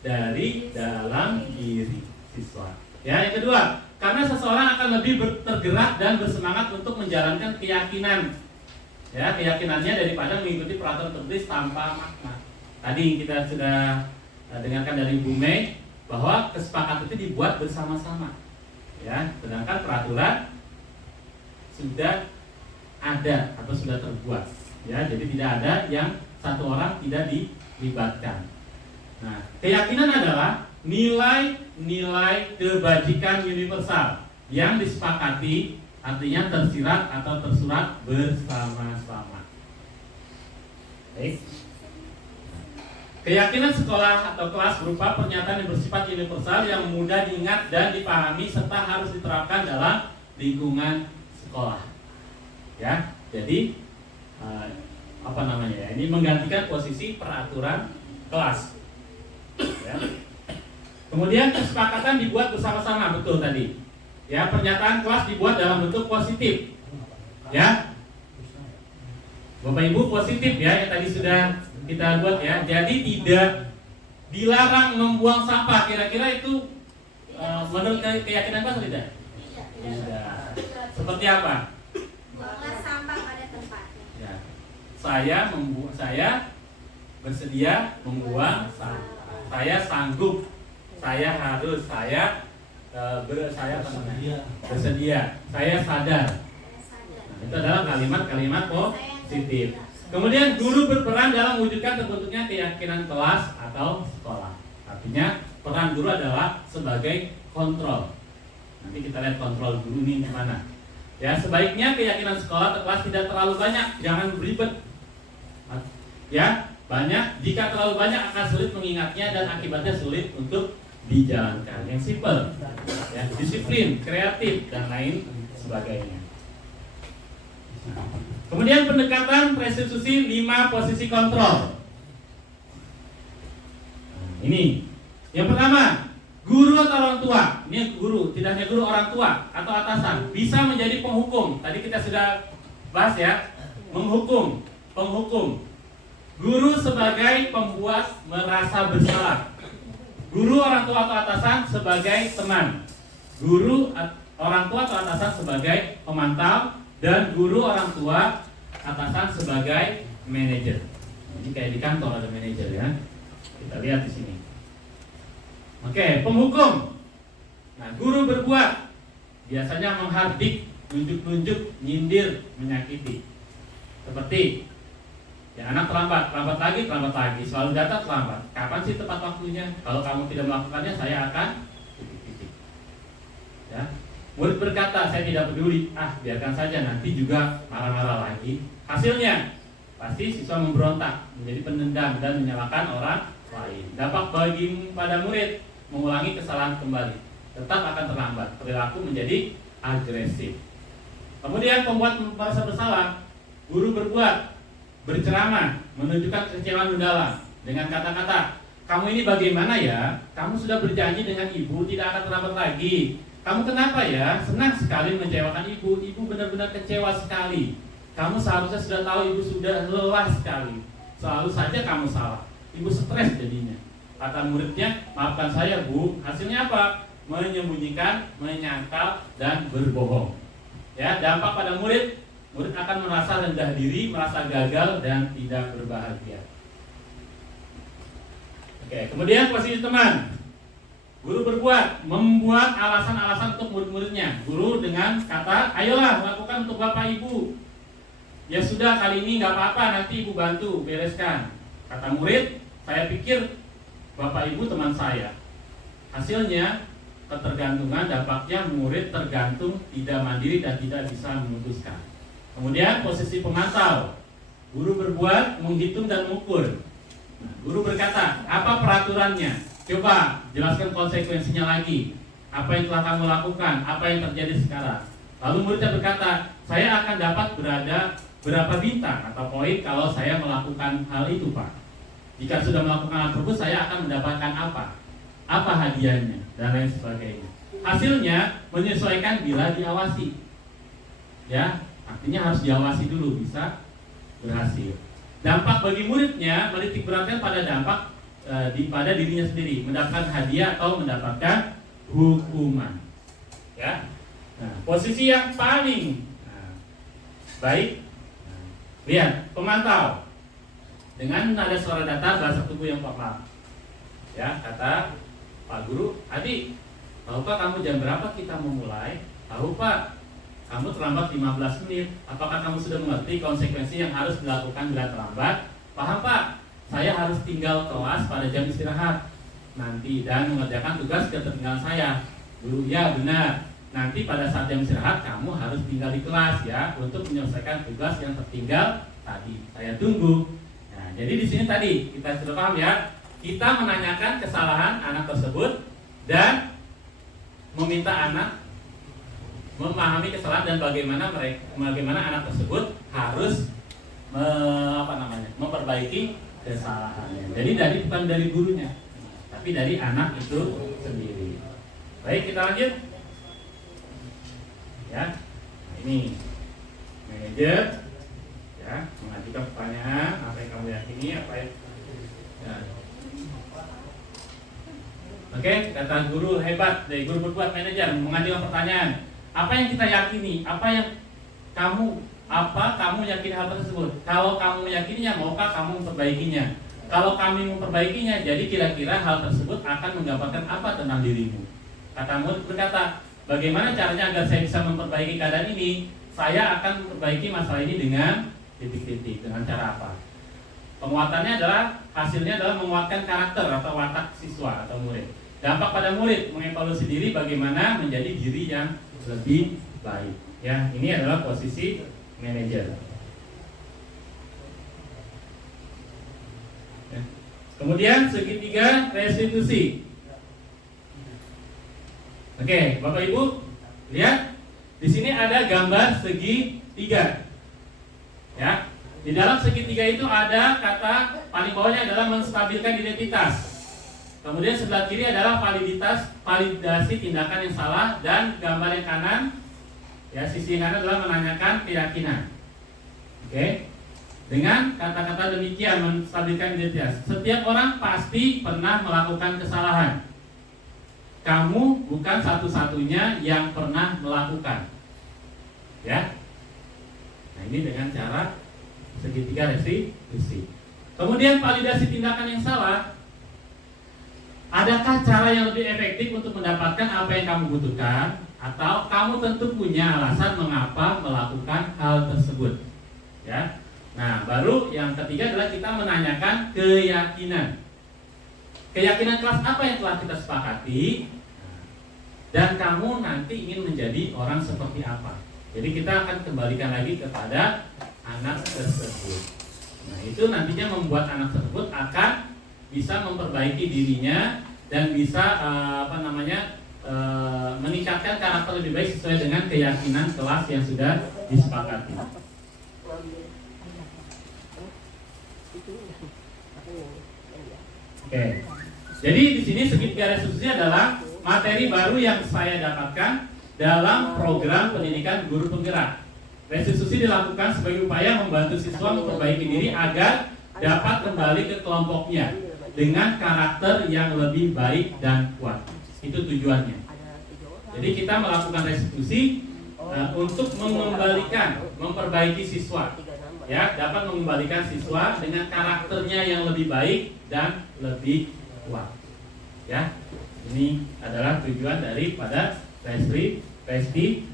Dari dalam diri siswa. Ya, yang kedua, karena seseorang akan lebih tergerak dan bersemangat untuk menjalankan keyakinan. Ya, keyakinannya daripada mengikuti peraturan tertulis tanpa makna. Tadi kita sudah dengarkan dari Bu Mei bahwa kesepakatan itu dibuat bersama-sama. Ya, sedangkan peraturan sudah ada atau sudah terbuat. Ya, jadi tidak ada yang satu orang tidak dilibatkan. Nah, keyakinan adalah nilai-nilai kebajikan universal yang disepakati, artinya tersirat atau tersurat bersama-sama. Baik. Keyakinan sekolah atau kelas berupa pernyataan yang bersifat universal yang mudah diingat dan dipahami serta harus diterapkan dalam lingkungan sekolah. Ya, jadi ini menggantikan posisi peraturan kelas. Ya. Kemudian kesepakatan dibuat bersama-sama, betul tadi. Ya, pernyataan kelas dibuat dalam bentuk positif. Ya, Bapak Ibu positif ya, yang tadi sudah kita buat ya. Jadi tidak dilarang membuang sampah. Kira-kira itu menurut keyakinan Pak tidak? Tidak. Seperti apa? Buanglah sampah pada tempatnya. Ya. Saya bersedia membuang sampah. Saya sanggup. Saya harus. Saya bersedia. Saya sadar. Nah, itu adalah kalimat-kalimat positif. Kemudian guru berperan dalam mewujudkan terbentuknya keyakinan kelas atau sekolah. Artinya peran guru adalah sebagai kontrol. Nanti kita lihat kontrol guru ini gimana. Ya, sebaiknya keyakinan sekolah atau kelas tidak terlalu banyak, jangan beribet. Ya, banyak. Jika terlalu banyak akan sulit mengingatnya dan akibatnya sulit untuk dijalankan. Yang simpel, ya, disiplin, kreatif dan lain sebagainya. Kemudian pendekatan restitusi 5 posisi kontrol. Ini yang pertama, guru atau orang tua. Ini guru, tidak hanya guru, orang tua atau atasan bisa menjadi penghukum. Tadi kita sudah bahas ya, menghukum, penghukum. Guru sebagai pembuat merasa bersalah. Guru, orang tua atau atasan sebagai teman. Guru, orang tua atau atasan sebagai pemantau. Dan guru, orang tua, atasan sebagai manajer. Ini kayak di kantor ada manajer ya. Kita lihat di sini. Oke, penghukum. Nah, guru berbuat biasanya menghardik, nunjuk-nunjuk, nyindir, menyakiti. Seperti ya, anak terlambat lagi, selalu datang terlambat. Kapan sih tepat waktunya? Kalau kamu tidak melakukannya, saya akan titik-titik. Ya. Murid berkata, saya tidak peduli, biarkan saja, nanti juga marah-marah lagi. Hasilnya, pasti siswa memberontak, menjadi pendendam dan menyalahkan orang lain. Dampak bagi pada murid, mengulangi kesalahan kembali. Tetap akan terlambat, perilaku menjadi agresif. Kemudian pembuat merasa bersalah, Guru berbuat, berceramah, menunjukkan kekecewaan mendalam dengan kata-kata, kamu ini bagaimana ya? Kamu sudah berjanji dengan ibu tidak akan terlambat lagi. Kamu kenapa ya? Senang sekali mengecewakan ibu. Ibu benar-benar kecewa sekali. Kamu seharusnya sudah tahu ibu sudah lelah sekali. Selalu saja kamu salah. Ibu stres jadinya. Kata muridnya, maafkan saya bu. Hasilnya apa? Menyembunyikan, menyangkal, dan berbohong. Ya, dampak pada murid akan merasa rendah diri, merasa gagal, dan tidak berbahagia. Oke, kemudian posisi teman. Guru berbuat, membuat alasan-alasan untuk murid-muridnya. Guru dengan kata, ayolah lakukan untuk bapak ibu. Ya sudah, kali ini nggak apa-apa, nanti ibu bantu bereskan. Kata murid, saya pikir bapak ibu teman saya. Hasilnya ketergantungan, dampaknya murid tergantung, tidak mandiri dan tidak bisa memutuskan. Kemudian posisi pemantau. Guru berbuat, menghitung dan mengukur. Guru berkata, apa peraturannya? Coba jelaskan konsekuensinya lagi. Apa yang telah kamu lakukan? Apa yang terjadi sekarang? Lalu muridnya berkata, saya akan dapat berapa bintang atau poin kalau saya melakukan hal itu, Pak. Jika sudah melakukan hal tersebut, saya akan mendapatkan apa? Apa hadiahnya? Dan lain sebagainya. Hasilnya menyesuaikan bila diawasi. Ya, artinya harus diawasi dulu bisa berhasil. Dampak bagi muridnya menitik beratkan pada dampak pada dirinya sendiri, mendapatkan hadiah atau mendapatkan hukuman. Ya. Nah, posisi yang paling baik, lihat pemantau dengan nada suara datar, bahasa tubuh yang paham. Ya, kata Pak Guru, adik, tahu Pak kamu jam berapa kita memulai? Tahu Pak, kamu terlambat 15 menit. Apakah kamu sudah mengerti konsekuensi yang harus dilakukan bila terlambat? Paham Pak, saya harus tinggal kelas pada jam istirahat nanti dan mengerjakan tugas ketertinggalan saya. Guru, ya benar. Nanti pada saat jam istirahat kamu harus tinggal di kelas ya untuk menyelesaikan tugas yang tertinggal tadi. Saya tunggu. Nah, jadi di sini tadi kita sudah paham ya. Kita menanyakan kesalahan anak tersebut dan meminta anak memahami kesalahan dan bagaimana anak tersebut harus memperbaiki kesalahannya. Jadi bukan dari gurunya, tapi dari anak itu sendiri. Baik, kita lanjut. Ya, ini manajer ya mengajukan pertanyaan, apa yang kamu yakini, apa yang ya. Oke, kata guru hebat dari guru berbuat manajer mengajukan pertanyaan. Apa yang kita yakini? Apa yang kamu yakini hal tersebut? Kalau kamu meyakininya, maukah kamu memperbaikinya? Kalau kami memperbaikinya, jadi kira-kira hal tersebut akan menggambarkan apa tentang dirimu? Kata murid berkata, bagaimana caranya agar saya bisa memperbaiki keadaan ini? Saya akan memperbaiki masalah ini dengan titik-titik. Dengan cara apa? Penguatannya adalah, hasilnya adalah menguatkan karakter atau watak siswa atau murid. Dampak pada murid, mengevaluasi diri bagaimana menjadi diri yang lebih baik. Ya, ini adalah posisi manajer. Ya. Kemudian segitiga restitusi. Oke, Bapak Ibu, lihat di sini ada gambar segitiga. Ya, di dalam segitiga itu ada kata paling bawahnya adalah menstabilkan identitas. Kemudian sebelah kiri adalah validasi tindakan yang salah, dan gambar yang kanan, ya sisi kanan adalah menanyakan keyakinan. Oke, dengan kata-kata demikian menstabilkan identitas. Setiap orang pasti pernah melakukan kesalahan. Kamu bukan satu-satunya yang pernah melakukan. Ya, nah ini dengan cara segitiga restitusi. Kemudian validasi tindakan yang salah. Adakah cara yang lebih efektif untuk mendapatkan apa yang kamu butuhkan? Atau kamu tentu punya alasan mengapa melakukan hal tersebut? Ya. Nah, baru yang ketiga adalah kita menanyakan keyakinan. Keyakinan kelas apa yang telah kita sepakati? Dan kamu nanti ingin menjadi orang seperti apa? Jadi kita akan kembalikan lagi kepada anak tersebut. Nah, itu nantinya membuat anak tersebut akan bisa memperbaiki dirinya dan bisa meningkatkan karakter lebih baik sesuai dengan keyakinan kelas yang sudah disepakati. Oke. Jadi di sini segitiga restitusi adalah materi baru yang saya dapatkan dalam program pendidikan guru penggerak. Restitusi dilakukan sebagai upaya membantu siswa memperbaiki diri agar dapat kembali ke kelompoknya dengan karakter yang lebih baik dan kuat. Itu tujuannya. Jadi kita melakukan restitusi untuk mengembalikan, memperbaiki siswa, ya, dapat mengembalikan siswa dengan karakternya yang lebih baik dan lebih kuat. Ya, ini adalah tujuan daripada restitusi.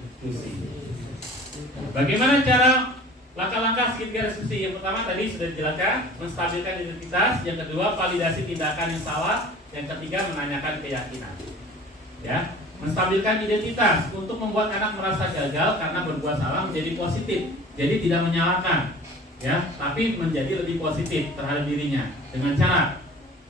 Bagaimana cara langkah-langkah segitiga restitusi? Yang pertama tadi sudah dijelaskan, menstabilkan identitas. Yang kedua, validasi tindakan yang salah. Yang ketiga, menanyakan keyakinan. Ya, menstabilkan identitas untuk membuat anak merasa gagal karena berbuat salah menjadi positif. Jadi tidak menyalahkan, ya, tapi menjadi lebih positif terhadap dirinya dengan cara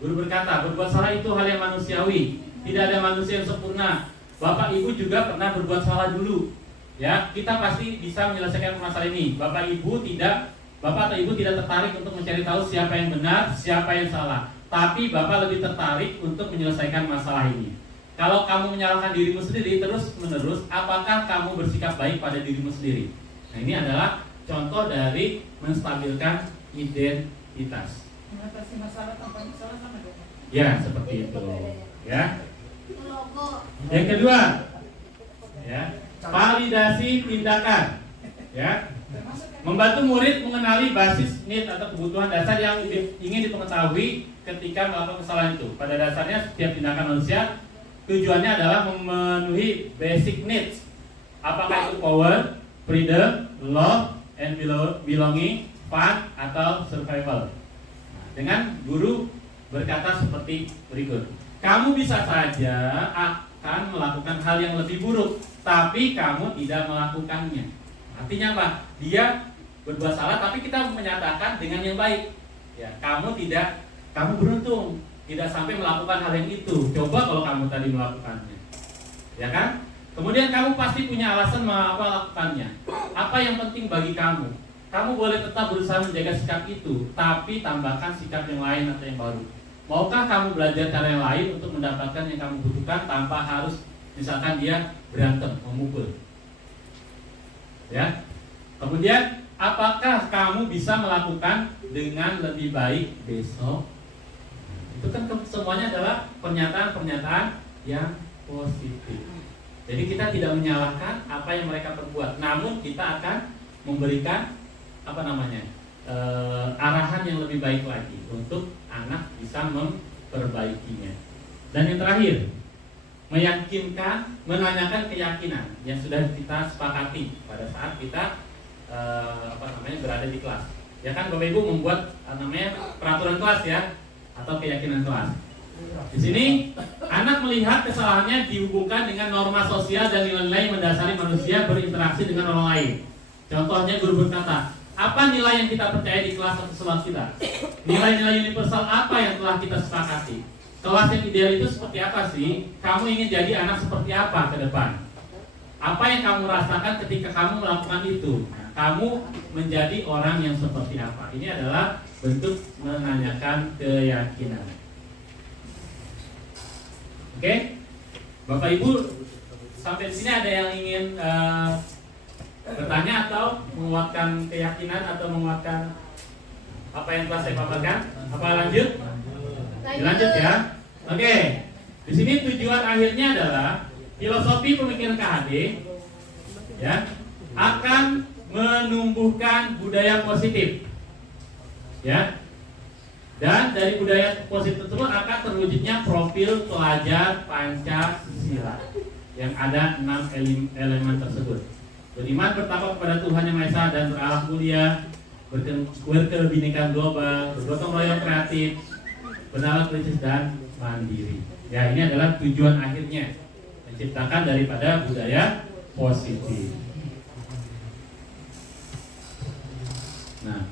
guru berkata, berbuat salah itu hal yang manusiawi. Tidak ada manusia yang sempurna. Bapak Ibu juga pernah berbuat salah dulu. Ya, kita pasti bisa menyelesaikan masalah ini. Bapak atau Ibu tidak tertarik untuk mencari tahu siapa yang benar, siapa yang salah. Tapi Bapak lebih tertarik untuk menyelesaikan masalah ini. Kalau kamu menyalahkan dirimu sendiri terus-menerus, apakah kamu bersikap baik pada dirimu sendiri? Nah, ini adalah contoh dari menstabilkan identitas. Mengatasi masalah tanpa masalah sama dong. Ya, seperti itu. Ya. Yang kedua, ya, validasi tindakan. Ya. Membantu murid mengenali basis need atau kebutuhan dasar yang ingin diketahui ketika melakukan kesalahan itu. Pada dasarnya setiap tindakan manusia tujuannya adalah memenuhi basic needs. Apakah itu power, freedom, love, and belonging, fun, atau survival. Dengan guru berkata seperti berikut. Kamu bisa saja akan melakukan hal yang lebih buruk, tapi kamu tidak melakukannya. Artinya apa? Dia berbuat salah, tapi kita menyatakan dengan yang baik. Ya, kamu beruntung tidak sampai melakukan hal yang itu. Coba kalau kamu tadi melakukannya, ya kan? Kemudian kamu pasti punya alasan mengapa melakukannya. Apa yang penting bagi kamu? Kamu boleh tetap berusaha menjaga sikap itu, tapi tambahkan sikap yang lain atau yang baru. Maukah kamu belajar cara yang lain untuk mendapatkan yang kamu butuhkan tanpa harus misalkan dia berantem, memukul? Ya. Kemudian apakah kamu bisa melakukan dengan lebih baik besok? Itu kan semuanya adalah pernyataan-pernyataan yang positif. Jadi kita tidak menyalahkan apa yang mereka perbuat, namun kita akan memberikan arahan yang lebih baik lagi untuk anak bisa memperbaikinya. Dan yang terakhir, meyakinkan, menanyakan keyakinan yang sudah kita sepakati pada saat kita berada di kelas. Ya kan Bapak Ibu membuat peraturan kelas ya, atau keyakinan kelas. Di sini anak melihat kesalahannya dihubungkan dengan norma sosial dan nilai-nilai mendasari manusia berinteraksi dengan orang lain. Contohnya guru berkata, apa nilai yang kita percaya di kelas atau kelas kita? Nilai-nilai universal apa yang telah kita sepakati? Kelas yang ideal itu seperti apa sih? Kamu ingin jadi anak seperti apa ke depan? Apa yang kamu rasakan ketika kamu melakukan itu? Nah, kamu menjadi orang yang seperti apa? Ini adalah bentuk menanyakan keyakinan. Oke? Bapak Ibu, sampai di sini ada yang ingin bertanya atau menguatkan keyakinan atau menguatkan apa yang telah saya paparkan? Apa lanjut? Dilanjut ya. Oke. Di sini tujuan akhirnya adalah filosofi pemikiran KHD ya akan menumbuhkan budaya positif. Ya. Dan dari budaya positif tersebut akan terwujudnya profil pelajar Pancasila yang ada 6 elemen tersebut. Beriman, bertakwa kepada Tuhan Yang Maha Esa dan berakhlak mulia, berkebinekaan global, bergotong royong kreatif, bernalar kritis dan mandiri. Ya, ini adalah tujuan akhirnya, menciptakan daripada budaya positif. Nah,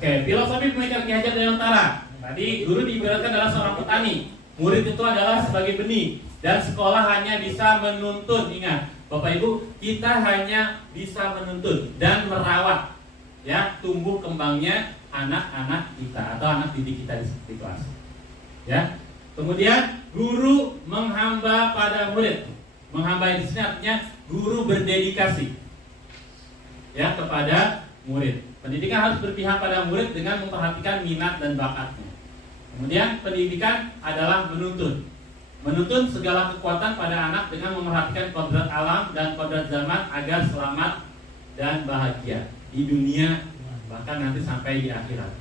oke, filosofi pemikiran Ki Hajar Dewantara. Tadi guru diibaratkan adalah seorang petani, murid itu adalah sebagai benih, dan sekolah hanya bisa menuntun. Ingat Bapak Ibu, kita hanya bisa menuntun dan merawat ya tumbuh kembangnya anak-anak kita atau anak didik kita di kelas. Ya. Kemudian guru menghamba pada murid. Menghamba di sini artinya guru berdedikasi ya kepada murid. Pendidikan harus berpihak pada murid dengan memperhatikan minat dan bakatnya. Kemudian pendidikan adalah menuntun. Menuntun segala kekuatan pada anak dengan memerhatikan kodrat alam dan kodrat zaman agar selamat dan bahagia di dunia bahkan nanti sampai di akhirat.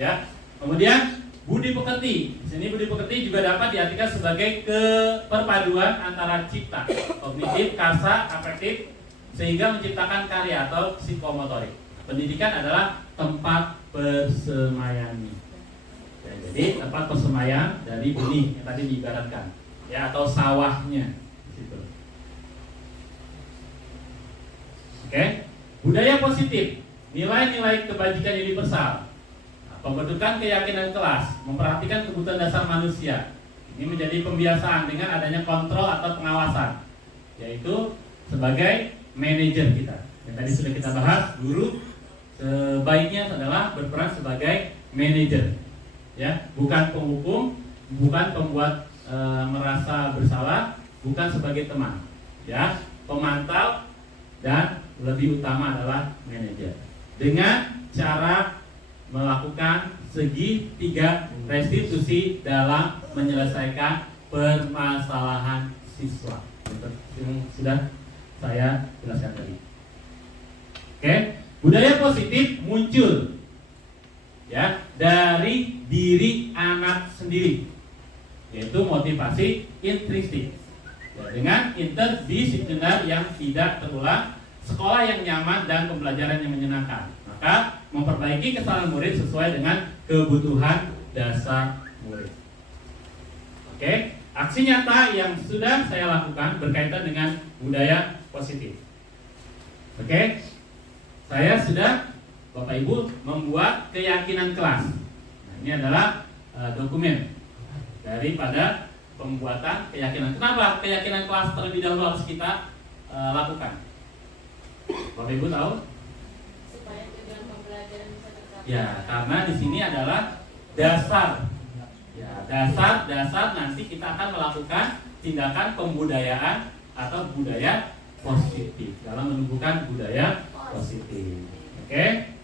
Ya. Kemudian budi pekerti. Di sini budi pekerti juga dapat diartikan sebagai keperpaduan antara cipta, kognitif, karsa, afektif sehingga menciptakan karya atau psikomotorik. Pendidikan adalah tempat persemayannya. Ya, jadi tempat persemayan dari benih yang tadi diibaratkan, ya atau sawahnya. Gitu. Oke, budaya positif, nilai-nilai kebajikan universal, pembentukan keyakinan kelas, memperhatikan kebutuhan dasar manusia. Ini menjadi pembiasaan dengan adanya kontrol atau pengawasan, yaitu sebagai manajer kita. Yang tadi sudah kita bahas, guru sebaiknya adalah berperan sebagai manajer, ya, bukan penghukum, bukan pembuat merasa bersalah, bukan sebagai teman, ya, pemantau dan lebih utama adalah manajer. Dengan cara melakukan segitiga restitusi dalam menyelesaikan permasalahan siswa. Yang sudah saya jelaskan tadi. Oke, budaya positif muncul ya dari diri anak sendiri, yaitu motivasi intrinsik. Ya, dengan interdisipliner yang tidak terulang, sekolah yang nyaman dan pembelajaran yang menyenangkan. Maka memperbaiki kesalahan murid sesuai dengan kebutuhan dasar murid. Oke, aksi nyata yang sudah saya lakukan berkaitan dengan budaya positif. Oke, saya sudah, Bapak Ibu, membuat keyakinan kelas. Nah, ini adalah dokumen daripada pembuatan keyakinan. Kenapa keyakinan kelas terlebih dahulu harus kita lakukan? Bapak Ibu tahu? Supaya tujuan pembelajaran bisa tercapai. Ya, karena di sini adalah dasar. Ya, dasar nanti kita akan melakukan tindakan pembudayaan atau budaya positif dalam menumbuhkan budaya positif. Oke.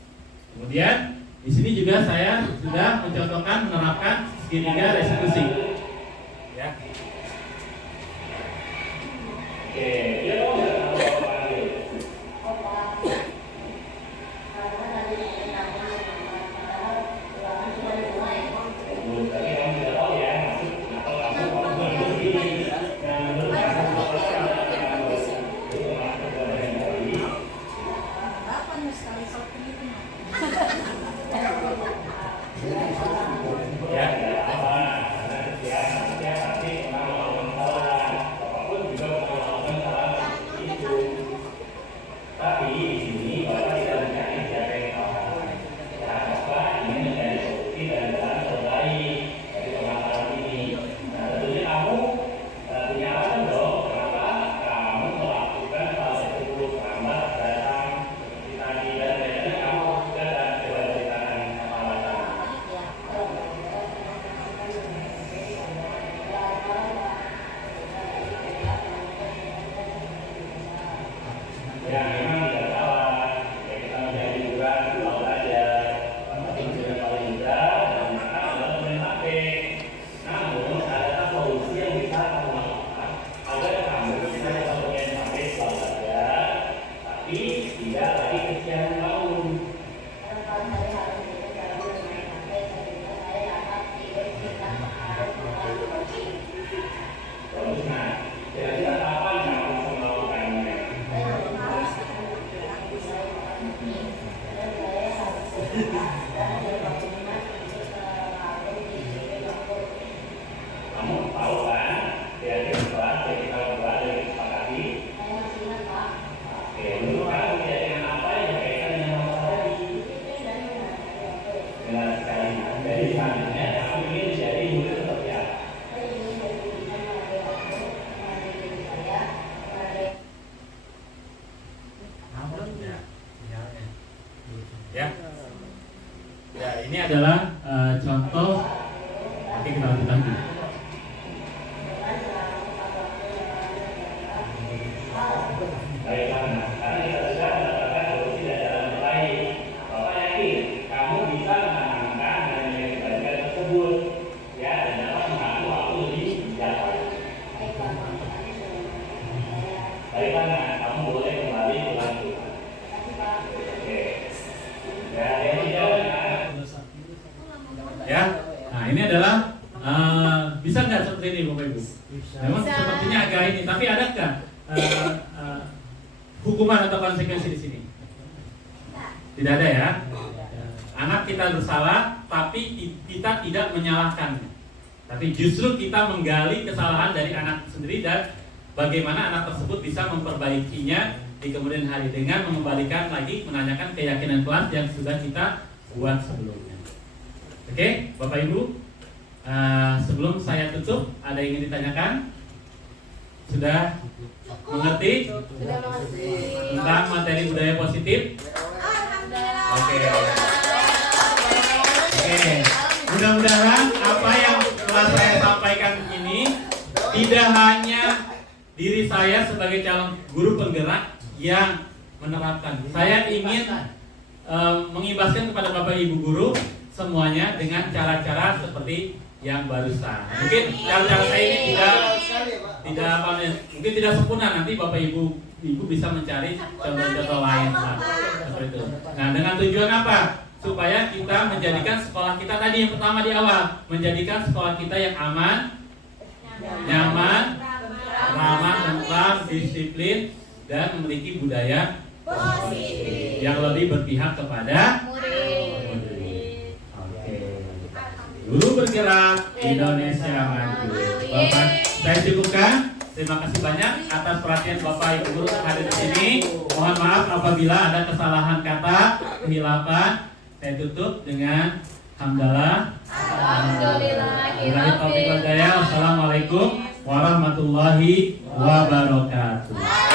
Kemudian di sini juga saya sudah mencontohkan menerapkan segitiga restitusi. Ya. Oke. Ya. Ya, ini adalah contoh. Oke, kita lanjut lagi. Ya, nah ini adalah bisa nggak seperti ini Bapak Ibu? Memang sepertinya agak ini, tapi adakah hukuman atau konsekuensi di sini? Tidak ada ya. Anak kita bersalah, tapi kita tidak menyalahkannya. Tapi justru kita menggali kesalahan dari anak sendiri dan bagaimana anak tersebut bisa memperbaikinya di kemudian hari dengan mengembalikan lagi menanyakan keyakinan kelas yang sudah kita buat sebelumnya. Oke, Bapak Ibu, sebelum saya tutup, ada yang ingin ditanyakan? Sudah mengerti tentang materi budaya positif? Oke. Mudah-mudahan apa yang telah saya sampaikan ini tidak hanya diri saya sebagai calon guru penggerak yang menerapkan. Saya ingin mengimbaskan kepada Bapak Ibu guru semuanya dengan cara-cara seperti yang barusan. Mungkin cara-cara saya ini mungkin tidak sempurna, nanti Bapak Ibu bisa mencari contoh-contoh lain seperti itu. Nah, dengan tujuan apa? Supaya kita menjadikan sekolah kita tadi yang pertama di awal, menjadikan sekolah kita yang aman, nyaman, ramah, tentram, disiplin, dan memiliki budaya positif yang lebih berpihak kepada Guru Bergerak Indonesia Maju. Bapak, saya cukupkan. Terima kasih banyak atas perhatian Bapak Ibu guru yang hadir di sini. Mohon maaf apabila ada kesalahan kata, kehilafan. Saya tutup dengan hamdalah. Assalamualaikum warahmatullahi wabarakatuh.